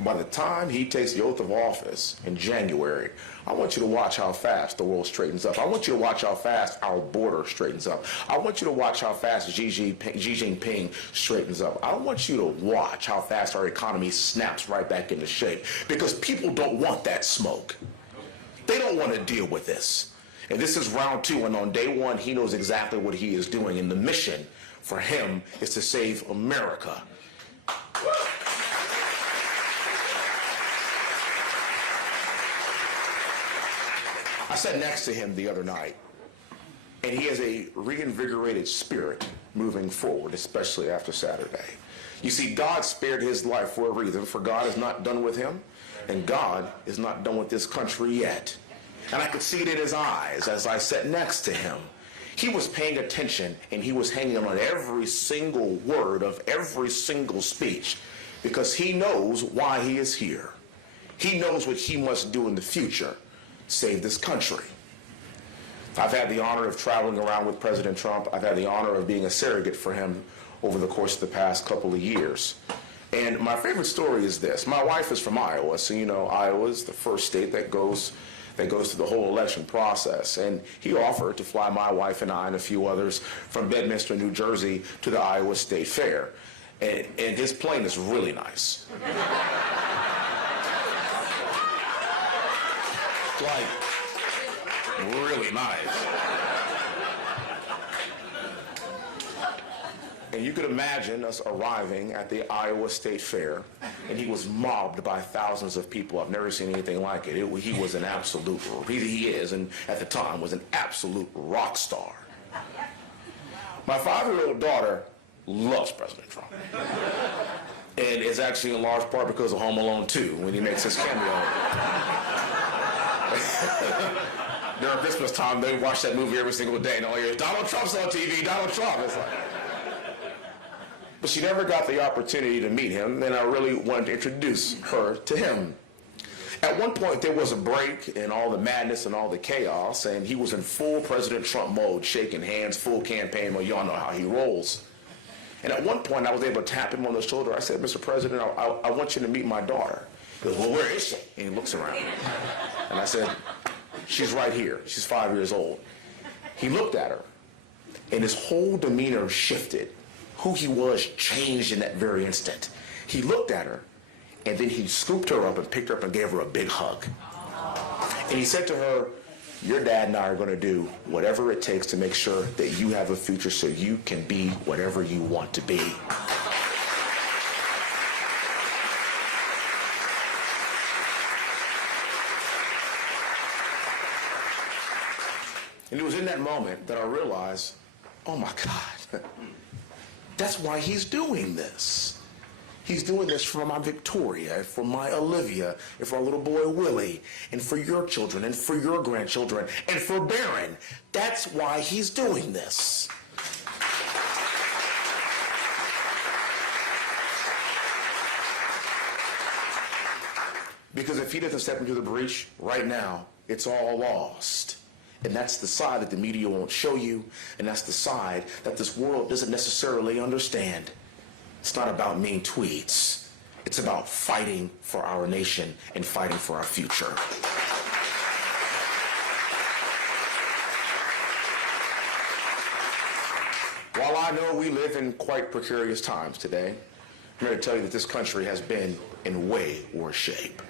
by the time he takes the oath of office in January, I want you to watch how fast the world straightens up. I want you to watch how fast our border straightens up. I want you to watch how fast Xi Jinping straightens up. I want you to watch how fast our economy snaps right back into shape, because people don't want that smoke. They don't want to deal with this. And this is round 2, and on day 1, he knows exactly what he is doing, and the mission for him is to save America. I sat next to him the other night, and he has a reinvigorated spirit moving forward, especially after Saturday. You see, God spared his life for a reason, for God is not done with him, and God is not done with this country yet. And I could see it in his eyes as I sat next to him. He was paying attention, and he was hanging on every single word of every single speech, because he knows why he is here. He knows what he must do in the future. Save this country. I've had the honor of traveling around with President Trump. I've had the honor of being a surrogate for him over the course of the past couple of years. And my favorite story is this. My wife is from Iowa, so you know Iowa is the first state that goes through the whole election process. And he offered to fly my wife and I and a few others from Bedminster, New Jersey to the Iowa State Fair. And his plane is really nice. Like, really nice. And you could imagine us arriving at the Iowa State Fair, and he was mobbed by thousands of people. I've never seen anything like it. He was an absolute, he is, and at the time was an absolute rock star. My 5-year-old daughter loves President Trump. And it's actually in large part because of Home Alone 2, when he makes his cameo. During Christmas time, they watch that movie every single day, and all you hear, Donald Trump's on TV, Donald Trump. It's like, but she never got the opportunity to meet him, and I really wanted to introduce her to him. At one point, there was a break in all the madness and all the chaos, and he was in full President Trump mode, shaking hands, full campaign mode. Y'all know how he rolls. And at one point, I was able to tap him on the shoulder. I said, Mr. President, I want you to meet my daughter. He goes, well, where is she? And he looks around. And I said, she's right here. She's 5 years old. He looked at her, and his whole demeanor shifted. Who he was changed in that very instant. He looked at her, and then he scooped her up and picked her up and gave her a big hug. And he said to her, your dad and I are going to do whatever it takes to make sure that you have a future so you can be whatever you want to be. And it was in that moment that I realized, oh my God, that's why he's doing this. He's doing this for my Victoria, for my Olivia, and for our little boy Willie, and for your children, and for your grandchildren, and for Barron. That's why he's doing this. Because if he doesn't step into the breach right now, it's all lost. And that's the side that the media won't show you, and that's the side that this world doesn't necessarily understand. It's not about mean tweets. It's about fighting for our nation and fighting for our future. While I know we live in quite precarious times today, I'm here to tell you that this country has been in way worse shape.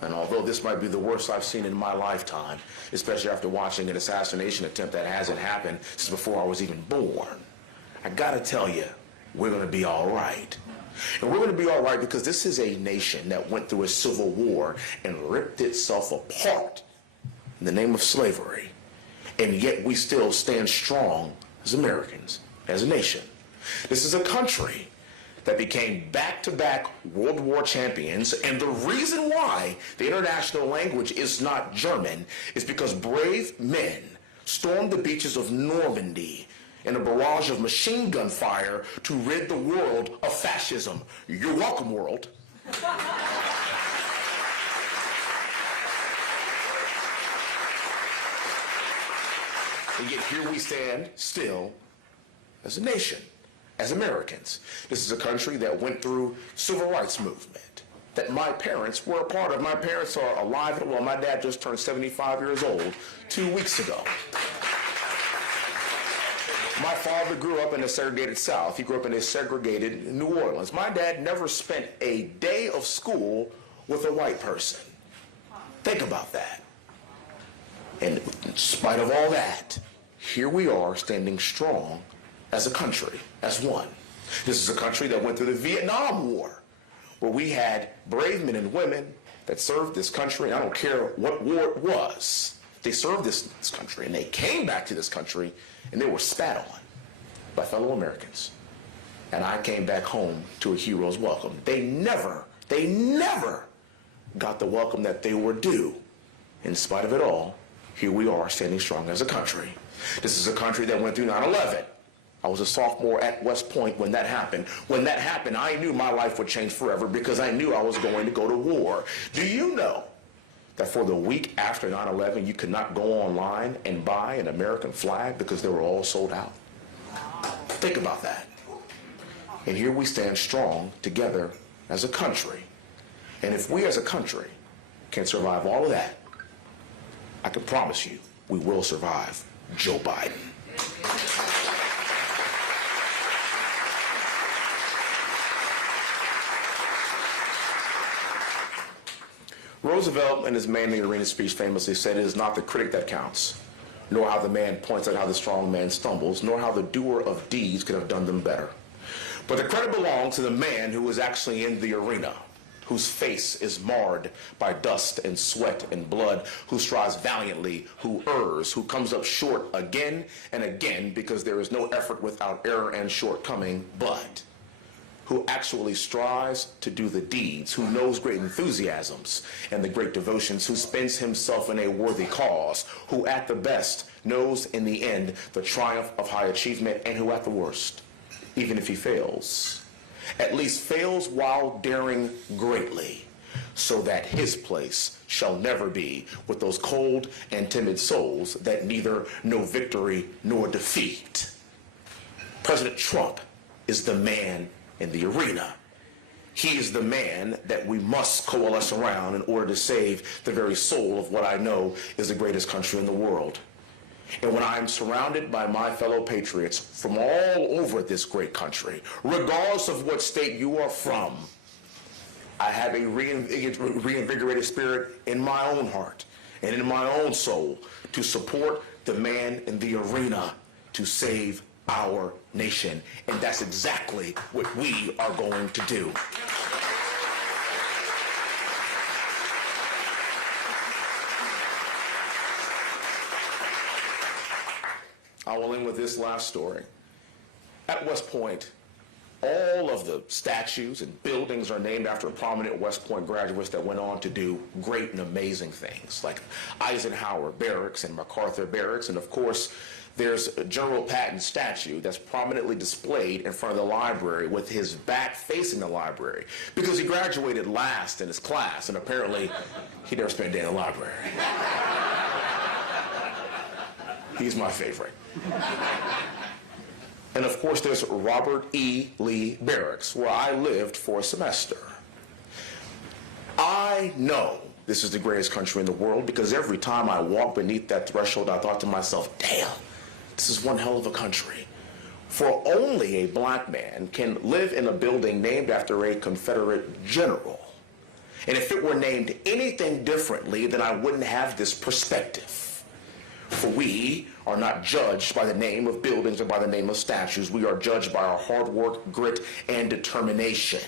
And although this might be the worst I've seen in my lifetime, especially after watching an assassination attempt that hasn't happened since before I was even born, I gotta tell you, we're gonna be all right. And we're gonna be all right because this is a nation that went through a civil war and ripped itself apart in the name of slavery. And yet we still stand strong as Americans, as a nation. This is a country that became back-to-back World War champions, and the reason why the international language is not German is because brave men stormed the beaches of Normandy in a barrage of machine gun fire to rid the world of fascism. You're welcome, world. And yet here we stand still as a nation. As Americans. This is a country that went through civil rights movement that my parents were a part of. My parents are alive. Well, my dad just turned 75 years old 2 weeks ago. My father grew up in a segregated South. He grew up in a segregated New Orleans. My dad never spent a day of school with a white person. Think about that. And in spite of all that, here we are standing strong as a country, as one. This is a country that went through the Vietnam War, where we had brave men and women that served this country, and I don't care what war it was. They served this country, and they came back to this country, and they were spat on by fellow Americans. And I came back home to a hero's welcome. They never got the welcome that they were due. In spite of it all, here we are standing strong as a country. This is a country that went through 9/11. I was a sophomore at West Point when that happened. When that happened, I knew my life would change forever because I knew I was going to go to war. Do you know that for the week after 9/11, you could not go online and buy an American flag because they were all sold out? Think about that. And here we stand strong together as a country. And if we as a country can survive all of that, I can promise you we will survive Joe Biden. Roosevelt, in his Man in the Arena speech, famously said, "It is not the critic that counts, nor how the man points out how the strong man stumbles, nor how the doer of deeds could have done them better. But the credit belongs to the man who is actually in the arena, whose face is marred by dust and sweat and blood, who strives valiantly, who errs, who comes up short again and again, because there is no effort without error and shortcoming, but who actually strives to do the deeds, who knows great enthusiasms and the great devotions, who spends himself in a worthy cause, who at the best knows in the end the triumph of high achievement, and who at the worst, even if he fails, at least fails while daring greatly, so that his place shall never be with those cold and timid souls that neither know victory nor defeat." President Trump is the man in the arena. He is the man that we must coalesce around in order to save the very soul of what I know is the greatest country in the world. And when I'm surrounded by my fellow patriots from all over this great country, regardless of what state you are from, I have a reinvigorated spirit in my own heart and in my own soul to support the man in the arena to save our nation. And that's exactly what we are going to do. I will end with this last story. At West Point, all of the statues and buildings are named after prominent West Point graduates that went on to do great and amazing things, like Eisenhower Barracks and MacArthur Barracks. And of course, there's a General Patton statue that's prominently displayed in front of the library with his back facing the library because he graduated last in his class, and apparently he never spent a day in the library. He's my favorite. And of course, there's Robert E. Lee Barracks, where I lived for a semester. I know this is the greatest country in the world because every time I walked beneath that threshold, I thought to myself, damn, this is one hell of a country. For only a black man can live in a building named after a Confederate general. And if it were named anything differently, then I wouldn't have this perspective. For we are not judged by the name of buildings or by the name of statues. We are judged by our hard work, grit, and determination.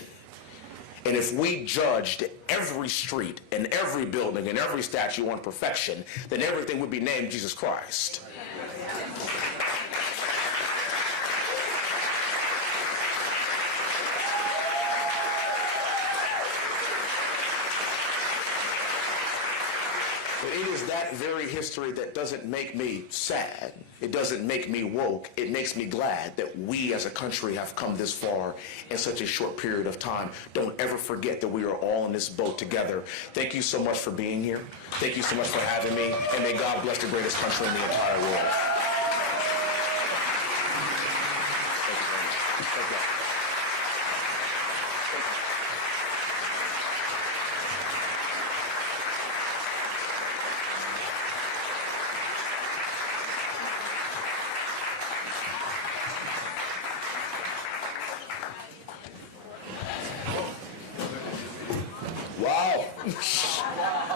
And if we judged every street and every building and every statue on perfection, then everything would be named Jesus Christ. It is that very history that doesn't make me sad. It doesn't make me woke. It makes me glad that we as a country have come this far in such a short period of time. Don't ever forget that we are all in this boat together. Thank you so much for being here. Thank you so much for having me. And may God bless the greatest country in the entire world.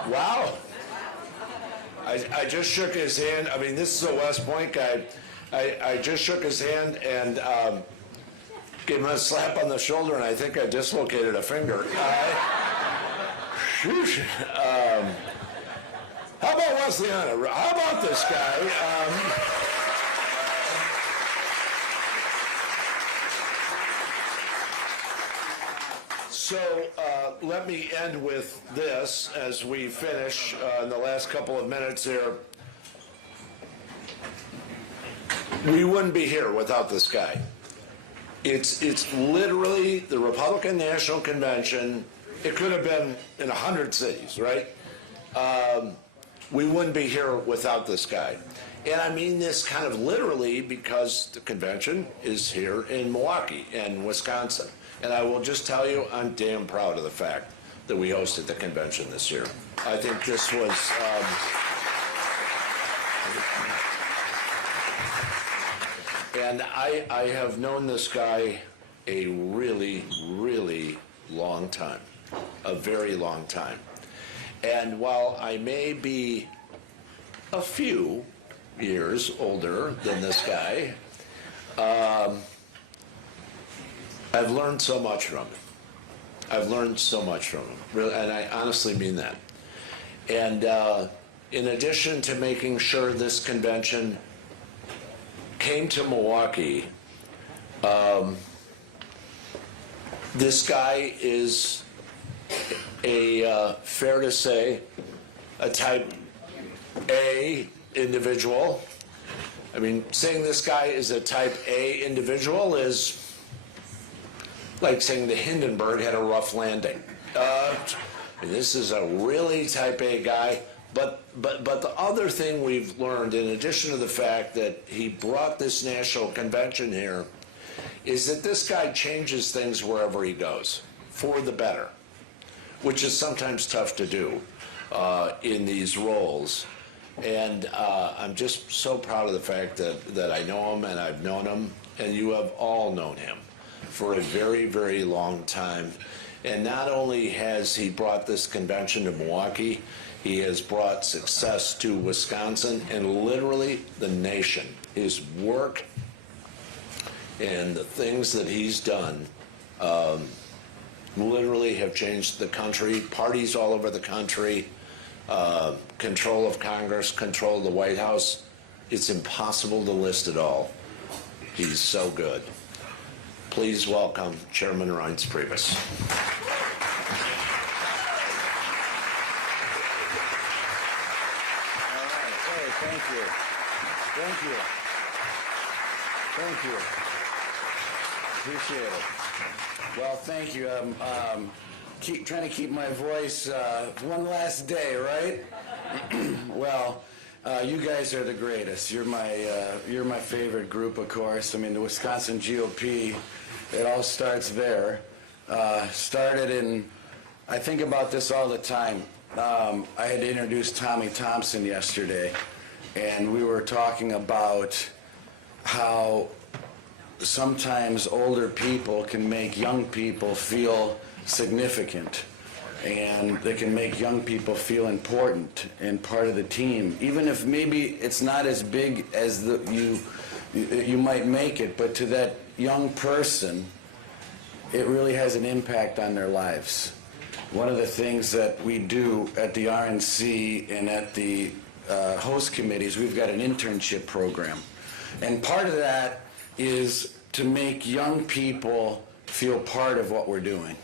Wow. I just shook his hand. I mean, this is a West Point guy. I just shook his hand and gave him a slap on the shoulder, and I think I dislocated a finger. How about Wesley? How about this guy? So let me end with this as we finish in the last couple of minutes here. We wouldn't be here without this guy. It's literally the Republican National Convention. It could have been in 100 cities, right? we wouldn't be here without this guy. And I mean this kind of literally because the convention is here in Milwaukee and Wisconsin. And I will just tell you, I'm damn proud of the fact that we hosted the convention this year. I think this was... and I have known this guy a really, really long time, a very long time. And while I may be a few years older than this guy, I've learned so much from him. I've learned so much from him, really, and I honestly mean that. And in addition to making sure this convention came to Milwaukee, this guy is fair to say, a type A individual. I mean, saying this guy is a type A individual is like saying the Hindenburg had a rough landing. This is a really type A guy. But the other thing we've learned, in addition to the fact that he brought this national convention here, is that this guy changes things wherever he goes for the better, which is sometimes tough to do in these roles. And I'm just so proud of the fact that I know him and I've known him, and you have all known him for a very, very long time. And not only has he brought this convention to Milwaukee, he has brought success to Wisconsin and literally the nation. His work and the things that he's done literally have changed the country, parties all over the country, control of Congress, control of the White House. It's impossible to list it all. He's so good. Please welcome Chairman Reince Priebus. Thank you. Thank you. Thank you. Appreciate it. Well, thank you. Trying to keep my voice one last day, right? Well, you guys are the greatest. You're my favorite group, of course. I mean, the Wisconsin GOP, it all starts there. Started in, I think about this all the time. I had to introduce Tommy Thompson yesterday, and we were talking about how sometimes older people can make young people feel significant, and they can make young people feel important and part of the team, even if maybe it's not as big as you might make it, but to that young person, it really has an impact on their lives. One of the things that we do at the RNC and at the host committees, we've got an internship program. And part of that is to make young people feel part of what we're doing.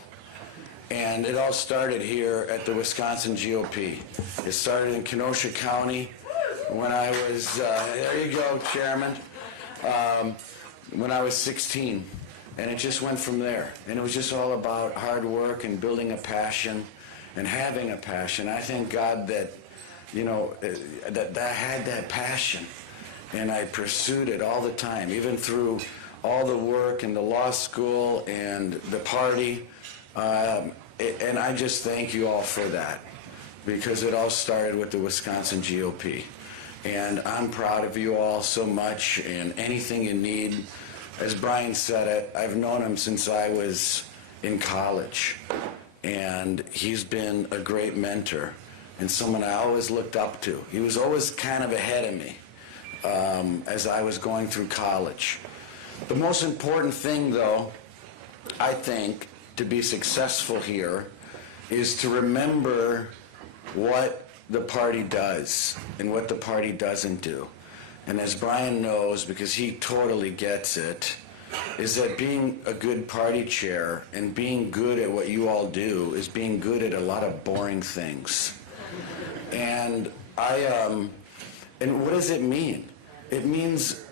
And it all started here at the Wisconsin GOP. It started in Kenosha County when I was, there you go, Chairman, when I was 16. And it just went from there. And it was just all about hard work and building a passion and having a passion. I thank God that, you know, that I had that passion. And I pursued it all the time, even through all the work in the law school and the party. And I just thank you all for that, because it all started with the Wisconsin GOP. And I'm proud of you all so much, and anything you need. As Brian said it, I've known him since I was in college, and he's been a great mentor and someone I always looked up to. He was always kind of ahead of me as I was going through college. The most important thing, though, I think, to be successful here is to remember what the party does and what the party doesn't do. And as Brian knows, because he totally gets it, is that being a good party chair and being good at what you all do is being good at a lot of boring things. And and what does it mean? It means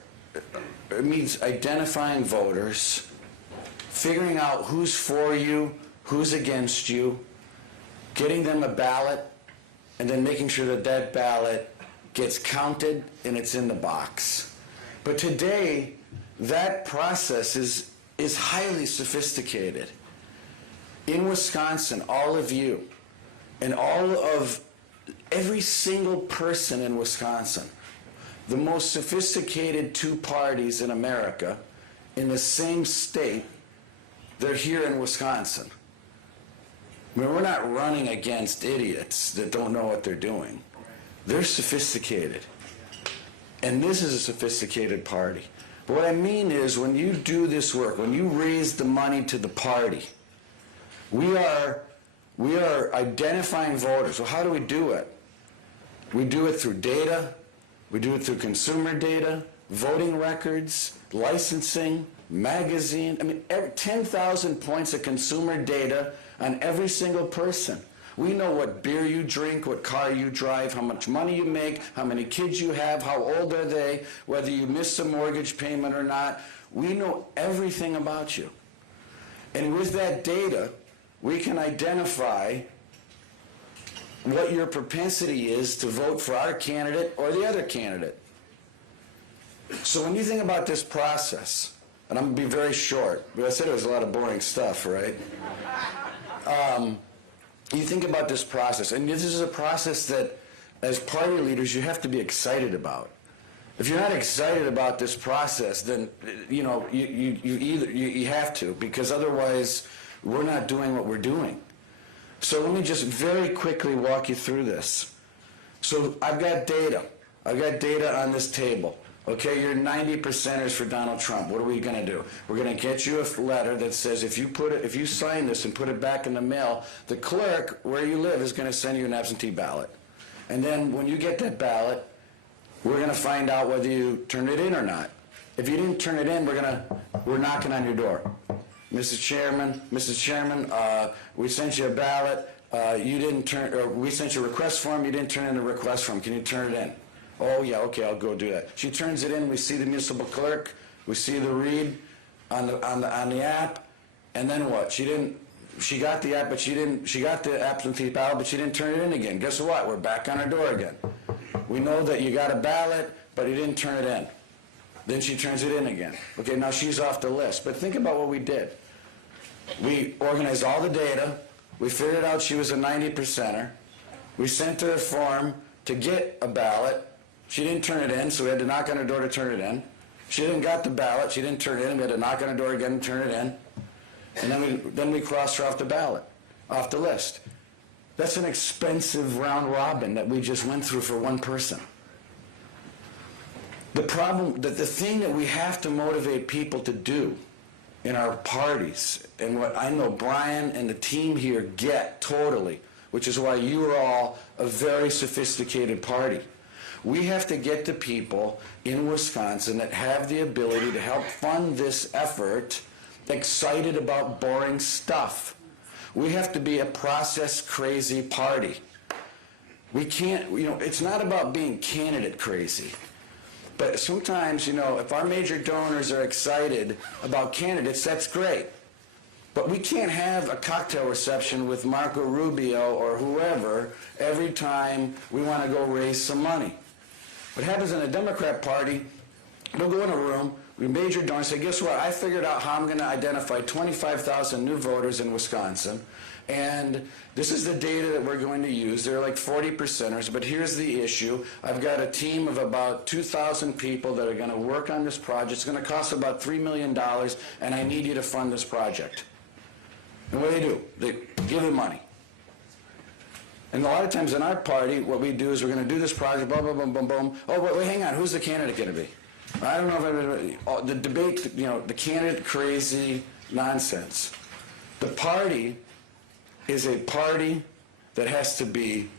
identifying voters, figuring out who's for you, who's against you, getting them a ballot, and then making sure that that ballot gets counted and it's in the box. But today, that process is highly sophisticated. In Wisconsin, all of you, and every single person in Wisconsin, the most sophisticated two parties in America, in the same state, they're here in Wisconsin. I mean, we're not running against idiots that don't know what they're doing. They're sophisticated. And this is a sophisticated party. But what I mean is, when you do this work, when you raise the money to the party, we are identifying voters. Well, how do we do it? We do it through data. We do it through consumer data, voting records, licensing, magazine. I mean, 10,000 points of consumer data on every single person. We know what beer you drink, what car you drive, how much money you make, how many kids you have, how old are they, whether you miss a mortgage payment or not. We know everything about you. And with that data, we can identify what your propensity is to vote for our candidate or the other candidate. So when you think about this process, and I'm going to be very short, but I said it was a lot of boring stuff, right? You think about this process, and this is a process that, as party leaders, you have to be excited about. If you're not excited about this process, then you have to, because otherwise we're not doing what we're doing. So let me just very quickly walk you through this. So I've got data. I've got data on this table. Okay, you're 90%ers for Donald Trump. What are we going to do? We're going to get you a letter that says if you sign this and put it back in the mail, the clerk where you live is going to send you an absentee ballot. And then when you get that ballot, we're going to find out whether you turned it in or not. If you didn't turn it in, we're knocking on your door. Mrs. Chairman, we sent you a ballot. We sent you a request form. You didn't turn in the request form. Can you turn it in? Oh, yeah, okay, I'll go do that. She turns it in, we see the municipal clerk, we see the read on the app, and then what? She got the app, but she got the absentee ballot, but she didn't turn it in again. Guess what? We're back on our door again. We know that you got a ballot, but you didn't turn it in. Then she turns it in again. Okay, now she's off the list. But think about what we did. We organized all the data, we figured out she was a 90%er, we sent her a form to get a ballot. She didn't turn it in, so we had to knock on her door to turn it in. She didn't got the ballot. She didn't turn it in. We had to knock on her door again and turn it in. And then we crossed her off the ballot, off the list. That's an expensive round robin that we just went through for one person. The problem, the thing that we have to motivate people to do in our parties, and what I know Brian and the team here get totally, which is why you are all a very sophisticated party. We have to get the people in Wisconsin that have the ability to help fund this effort excited about boring stuff. We have to be a process-crazy party. We can't, it's not about being candidate crazy. But sometimes, if our major donors are excited about candidates, that's great. But we can't have a cocktail reception with Marco Rubio or whoever every time we want to go raise some money. What happens in the Democrat Party, we'll go in a room, we major donors say, guess what, I figured out how I'm going to identify 25,000 new voters in Wisconsin, and this is the data that we're going to use. They're like 40%ers, but here's the issue. I've got a team of about 2,000 people that are going to work on this project. It's going to cost about $3 million, and I need you to fund this project. And what do? They give them money. And a lot of times in our party, what we do is we're going to do this project, boom, boom, boom, boom, boom. Oh, wait, hang on. Who's the candidate going to be? I don't know if everybody, the debate, the candidate crazy nonsense. The party is a party that has to be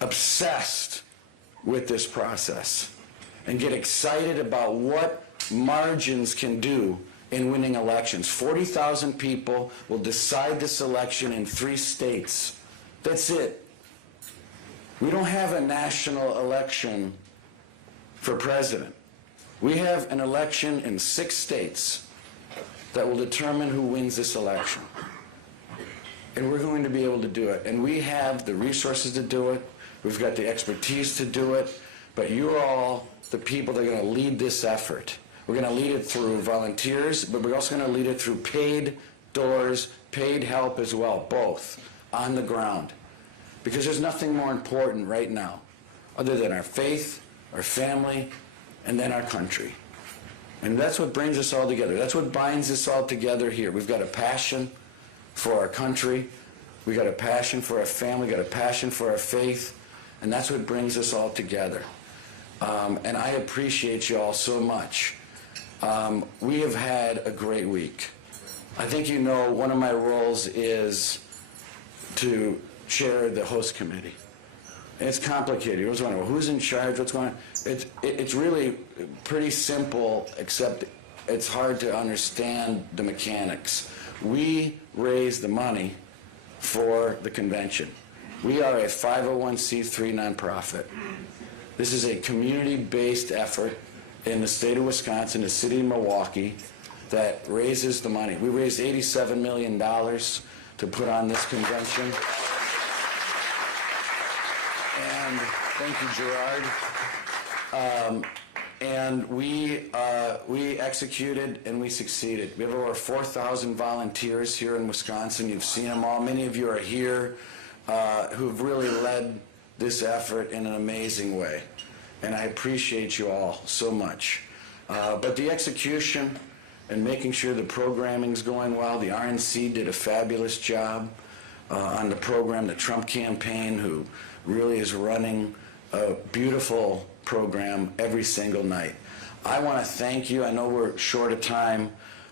obsessed with this process and get excited about what margins can do in winning elections. 40,000 people will decide this election in 3 states. That's it. We don't have a national election for president. We have an election in 6 states that will determine who wins this election. And we're going to be able to do it. And we have the resources to do it. We've got the expertise to do it, but you're all the people that are going to lead this effort. We're going to lead it through volunteers, but we're also going to lead it through paid doors, paid help as well, both on the ground. Because there's nothing more important right now other than our faith, our family, and then our country. And that's what brings us all together. That's what binds us all together here. We've got a passion for our country. We've got a passion for our family. We've got a passion for our faith. And that's what brings us all together. And I appreciate you all so much. We have had a great week. I think you know one of my roles is to chair the host committee. And it's complicated. You always wonder, well, who's in charge? What's going on? It's really pretty simple, except it's hard to understand the mechanics. We raise the money for the convention. We are a 501c3 nonprofit. This is a community-based effort in the state of Wisconsin, the city of Milwaukee, that raises the money. We raised $87 million to put on this convention. And thank you, Gerard. And we executed and we succeeded. We have over 4,000 volunteers here in Wisconsin. You've seen them all. Many of you are here who've really led this effort in an amazing way. And I appreciate you all so much. But the execution and making sure the programming's going well, the RNC did a fabulous job on the program, the Trump campaign, who really is running a beautiful program every single night. I want to thank you. I know we're short of time,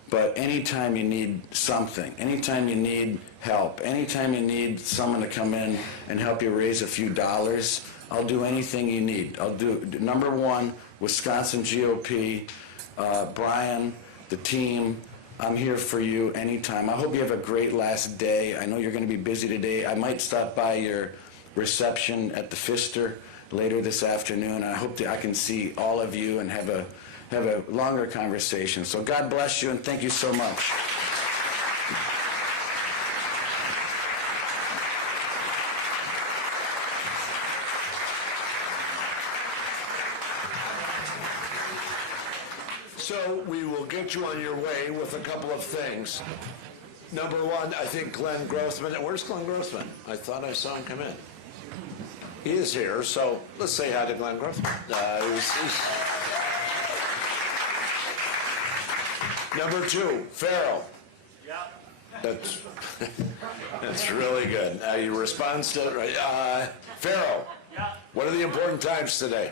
but anytime you need something, anytime you need help, anytime you need someone to come in and help you raise a few dollars, I'll do anything you need. I'll do, number one, Wisconsin GOP, Brian, the team, I'm here for you anytime. I hope you have a great last day. I know you're going to be busy today. I might stop by your reception at the Pfister later this afternoon. I hope that I can see all of you and have a longer conversation. So God bless you and thank you so much. So we will get you on your way with a couple of things. Number one, I think Glenn Grossman. Where's Glenn Grossman? I thought I saw him come in. He is here, so let's say hi to Glenn Grossman. Number two, Farrell. Yeah. That's really good. Your response to it, right? Farrell. Yeah. What are the important times today?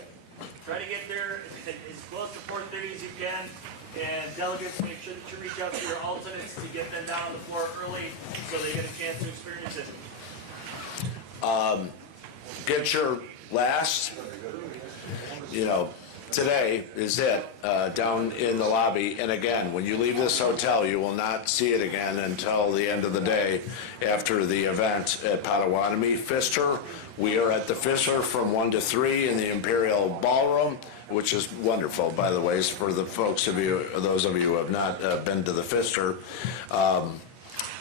Try to get there as close to 4:30 as you can, and delegates, make sure that you reach out to your alternates to get them down on the floor early so they get a chance to experience it. Get your last, today is it, down in the lobby. And again, when you leave this hotel, you will not see it again until the end of the day after the event at Potawatomi. Pfister, we are at the Pfister from 1 to 3 in the Imperial Ballroom, which is wonderful, by the way, for the those of you who have not been to the Pfister.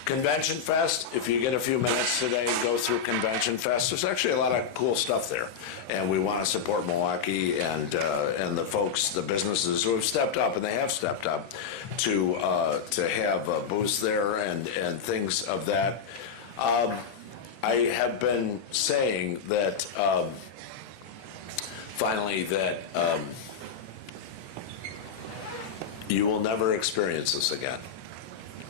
Convention Fest, if you get a few minutes today, go through Convention Fest. There's actually a lot of cool stuff there. And we want to support Milwaukee and the folks, the businesses who have stepped up, and they have stepped up, to have booths there and things of that. I have been saying that, finally, that you will never experience this again.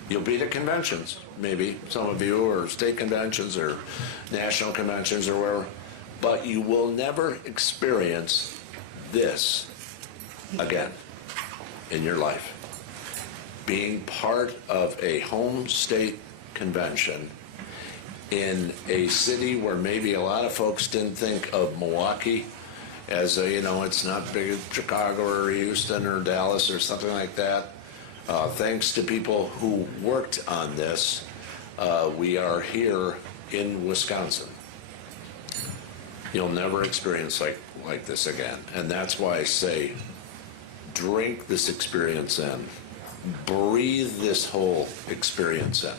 You'll be to conventions, maybe, some of you, or state conventions or national conventions or wherever, but you will never experience this again in your life. Being part of a home state convention in a city where maybe a lot of folks didn't think of Milwaukee as it's not big as Chicago or Houston or Dallas or something like that. Thanks to people who worked on this, we are here in Wisconsin. You'll never experience like this again. And that's why I say, drink this experience in. Breathe this whole experience in.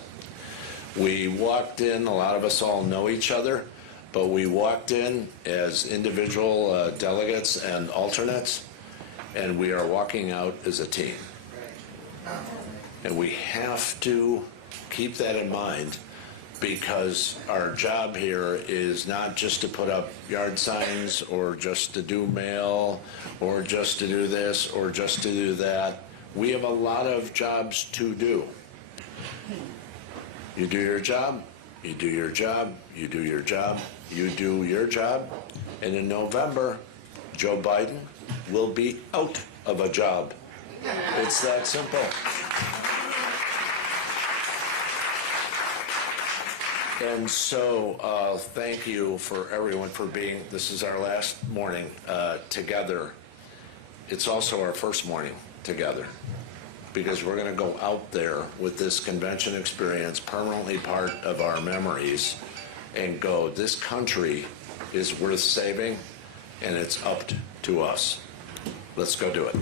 We walked in, a lot of us all know each other. but we walked in as individual delegates and alternates, and we are walking out as a team. And we have to keep that in mind, because our job here is not just to put up yard signs or just to do mail or just to do this or just to do that. We have a lot of jobs to do. You do your job, you do your job, you do your job, you do your job, and in November, Joe Biden will be out of a job. It's that simple. And so thank you for everyone for being, this is our last morning together. It's also our first morning together, because we're going to go out there with this convention experience permanently part of our memories and go, this country is worth saving, and it's up to us. Let's go do it.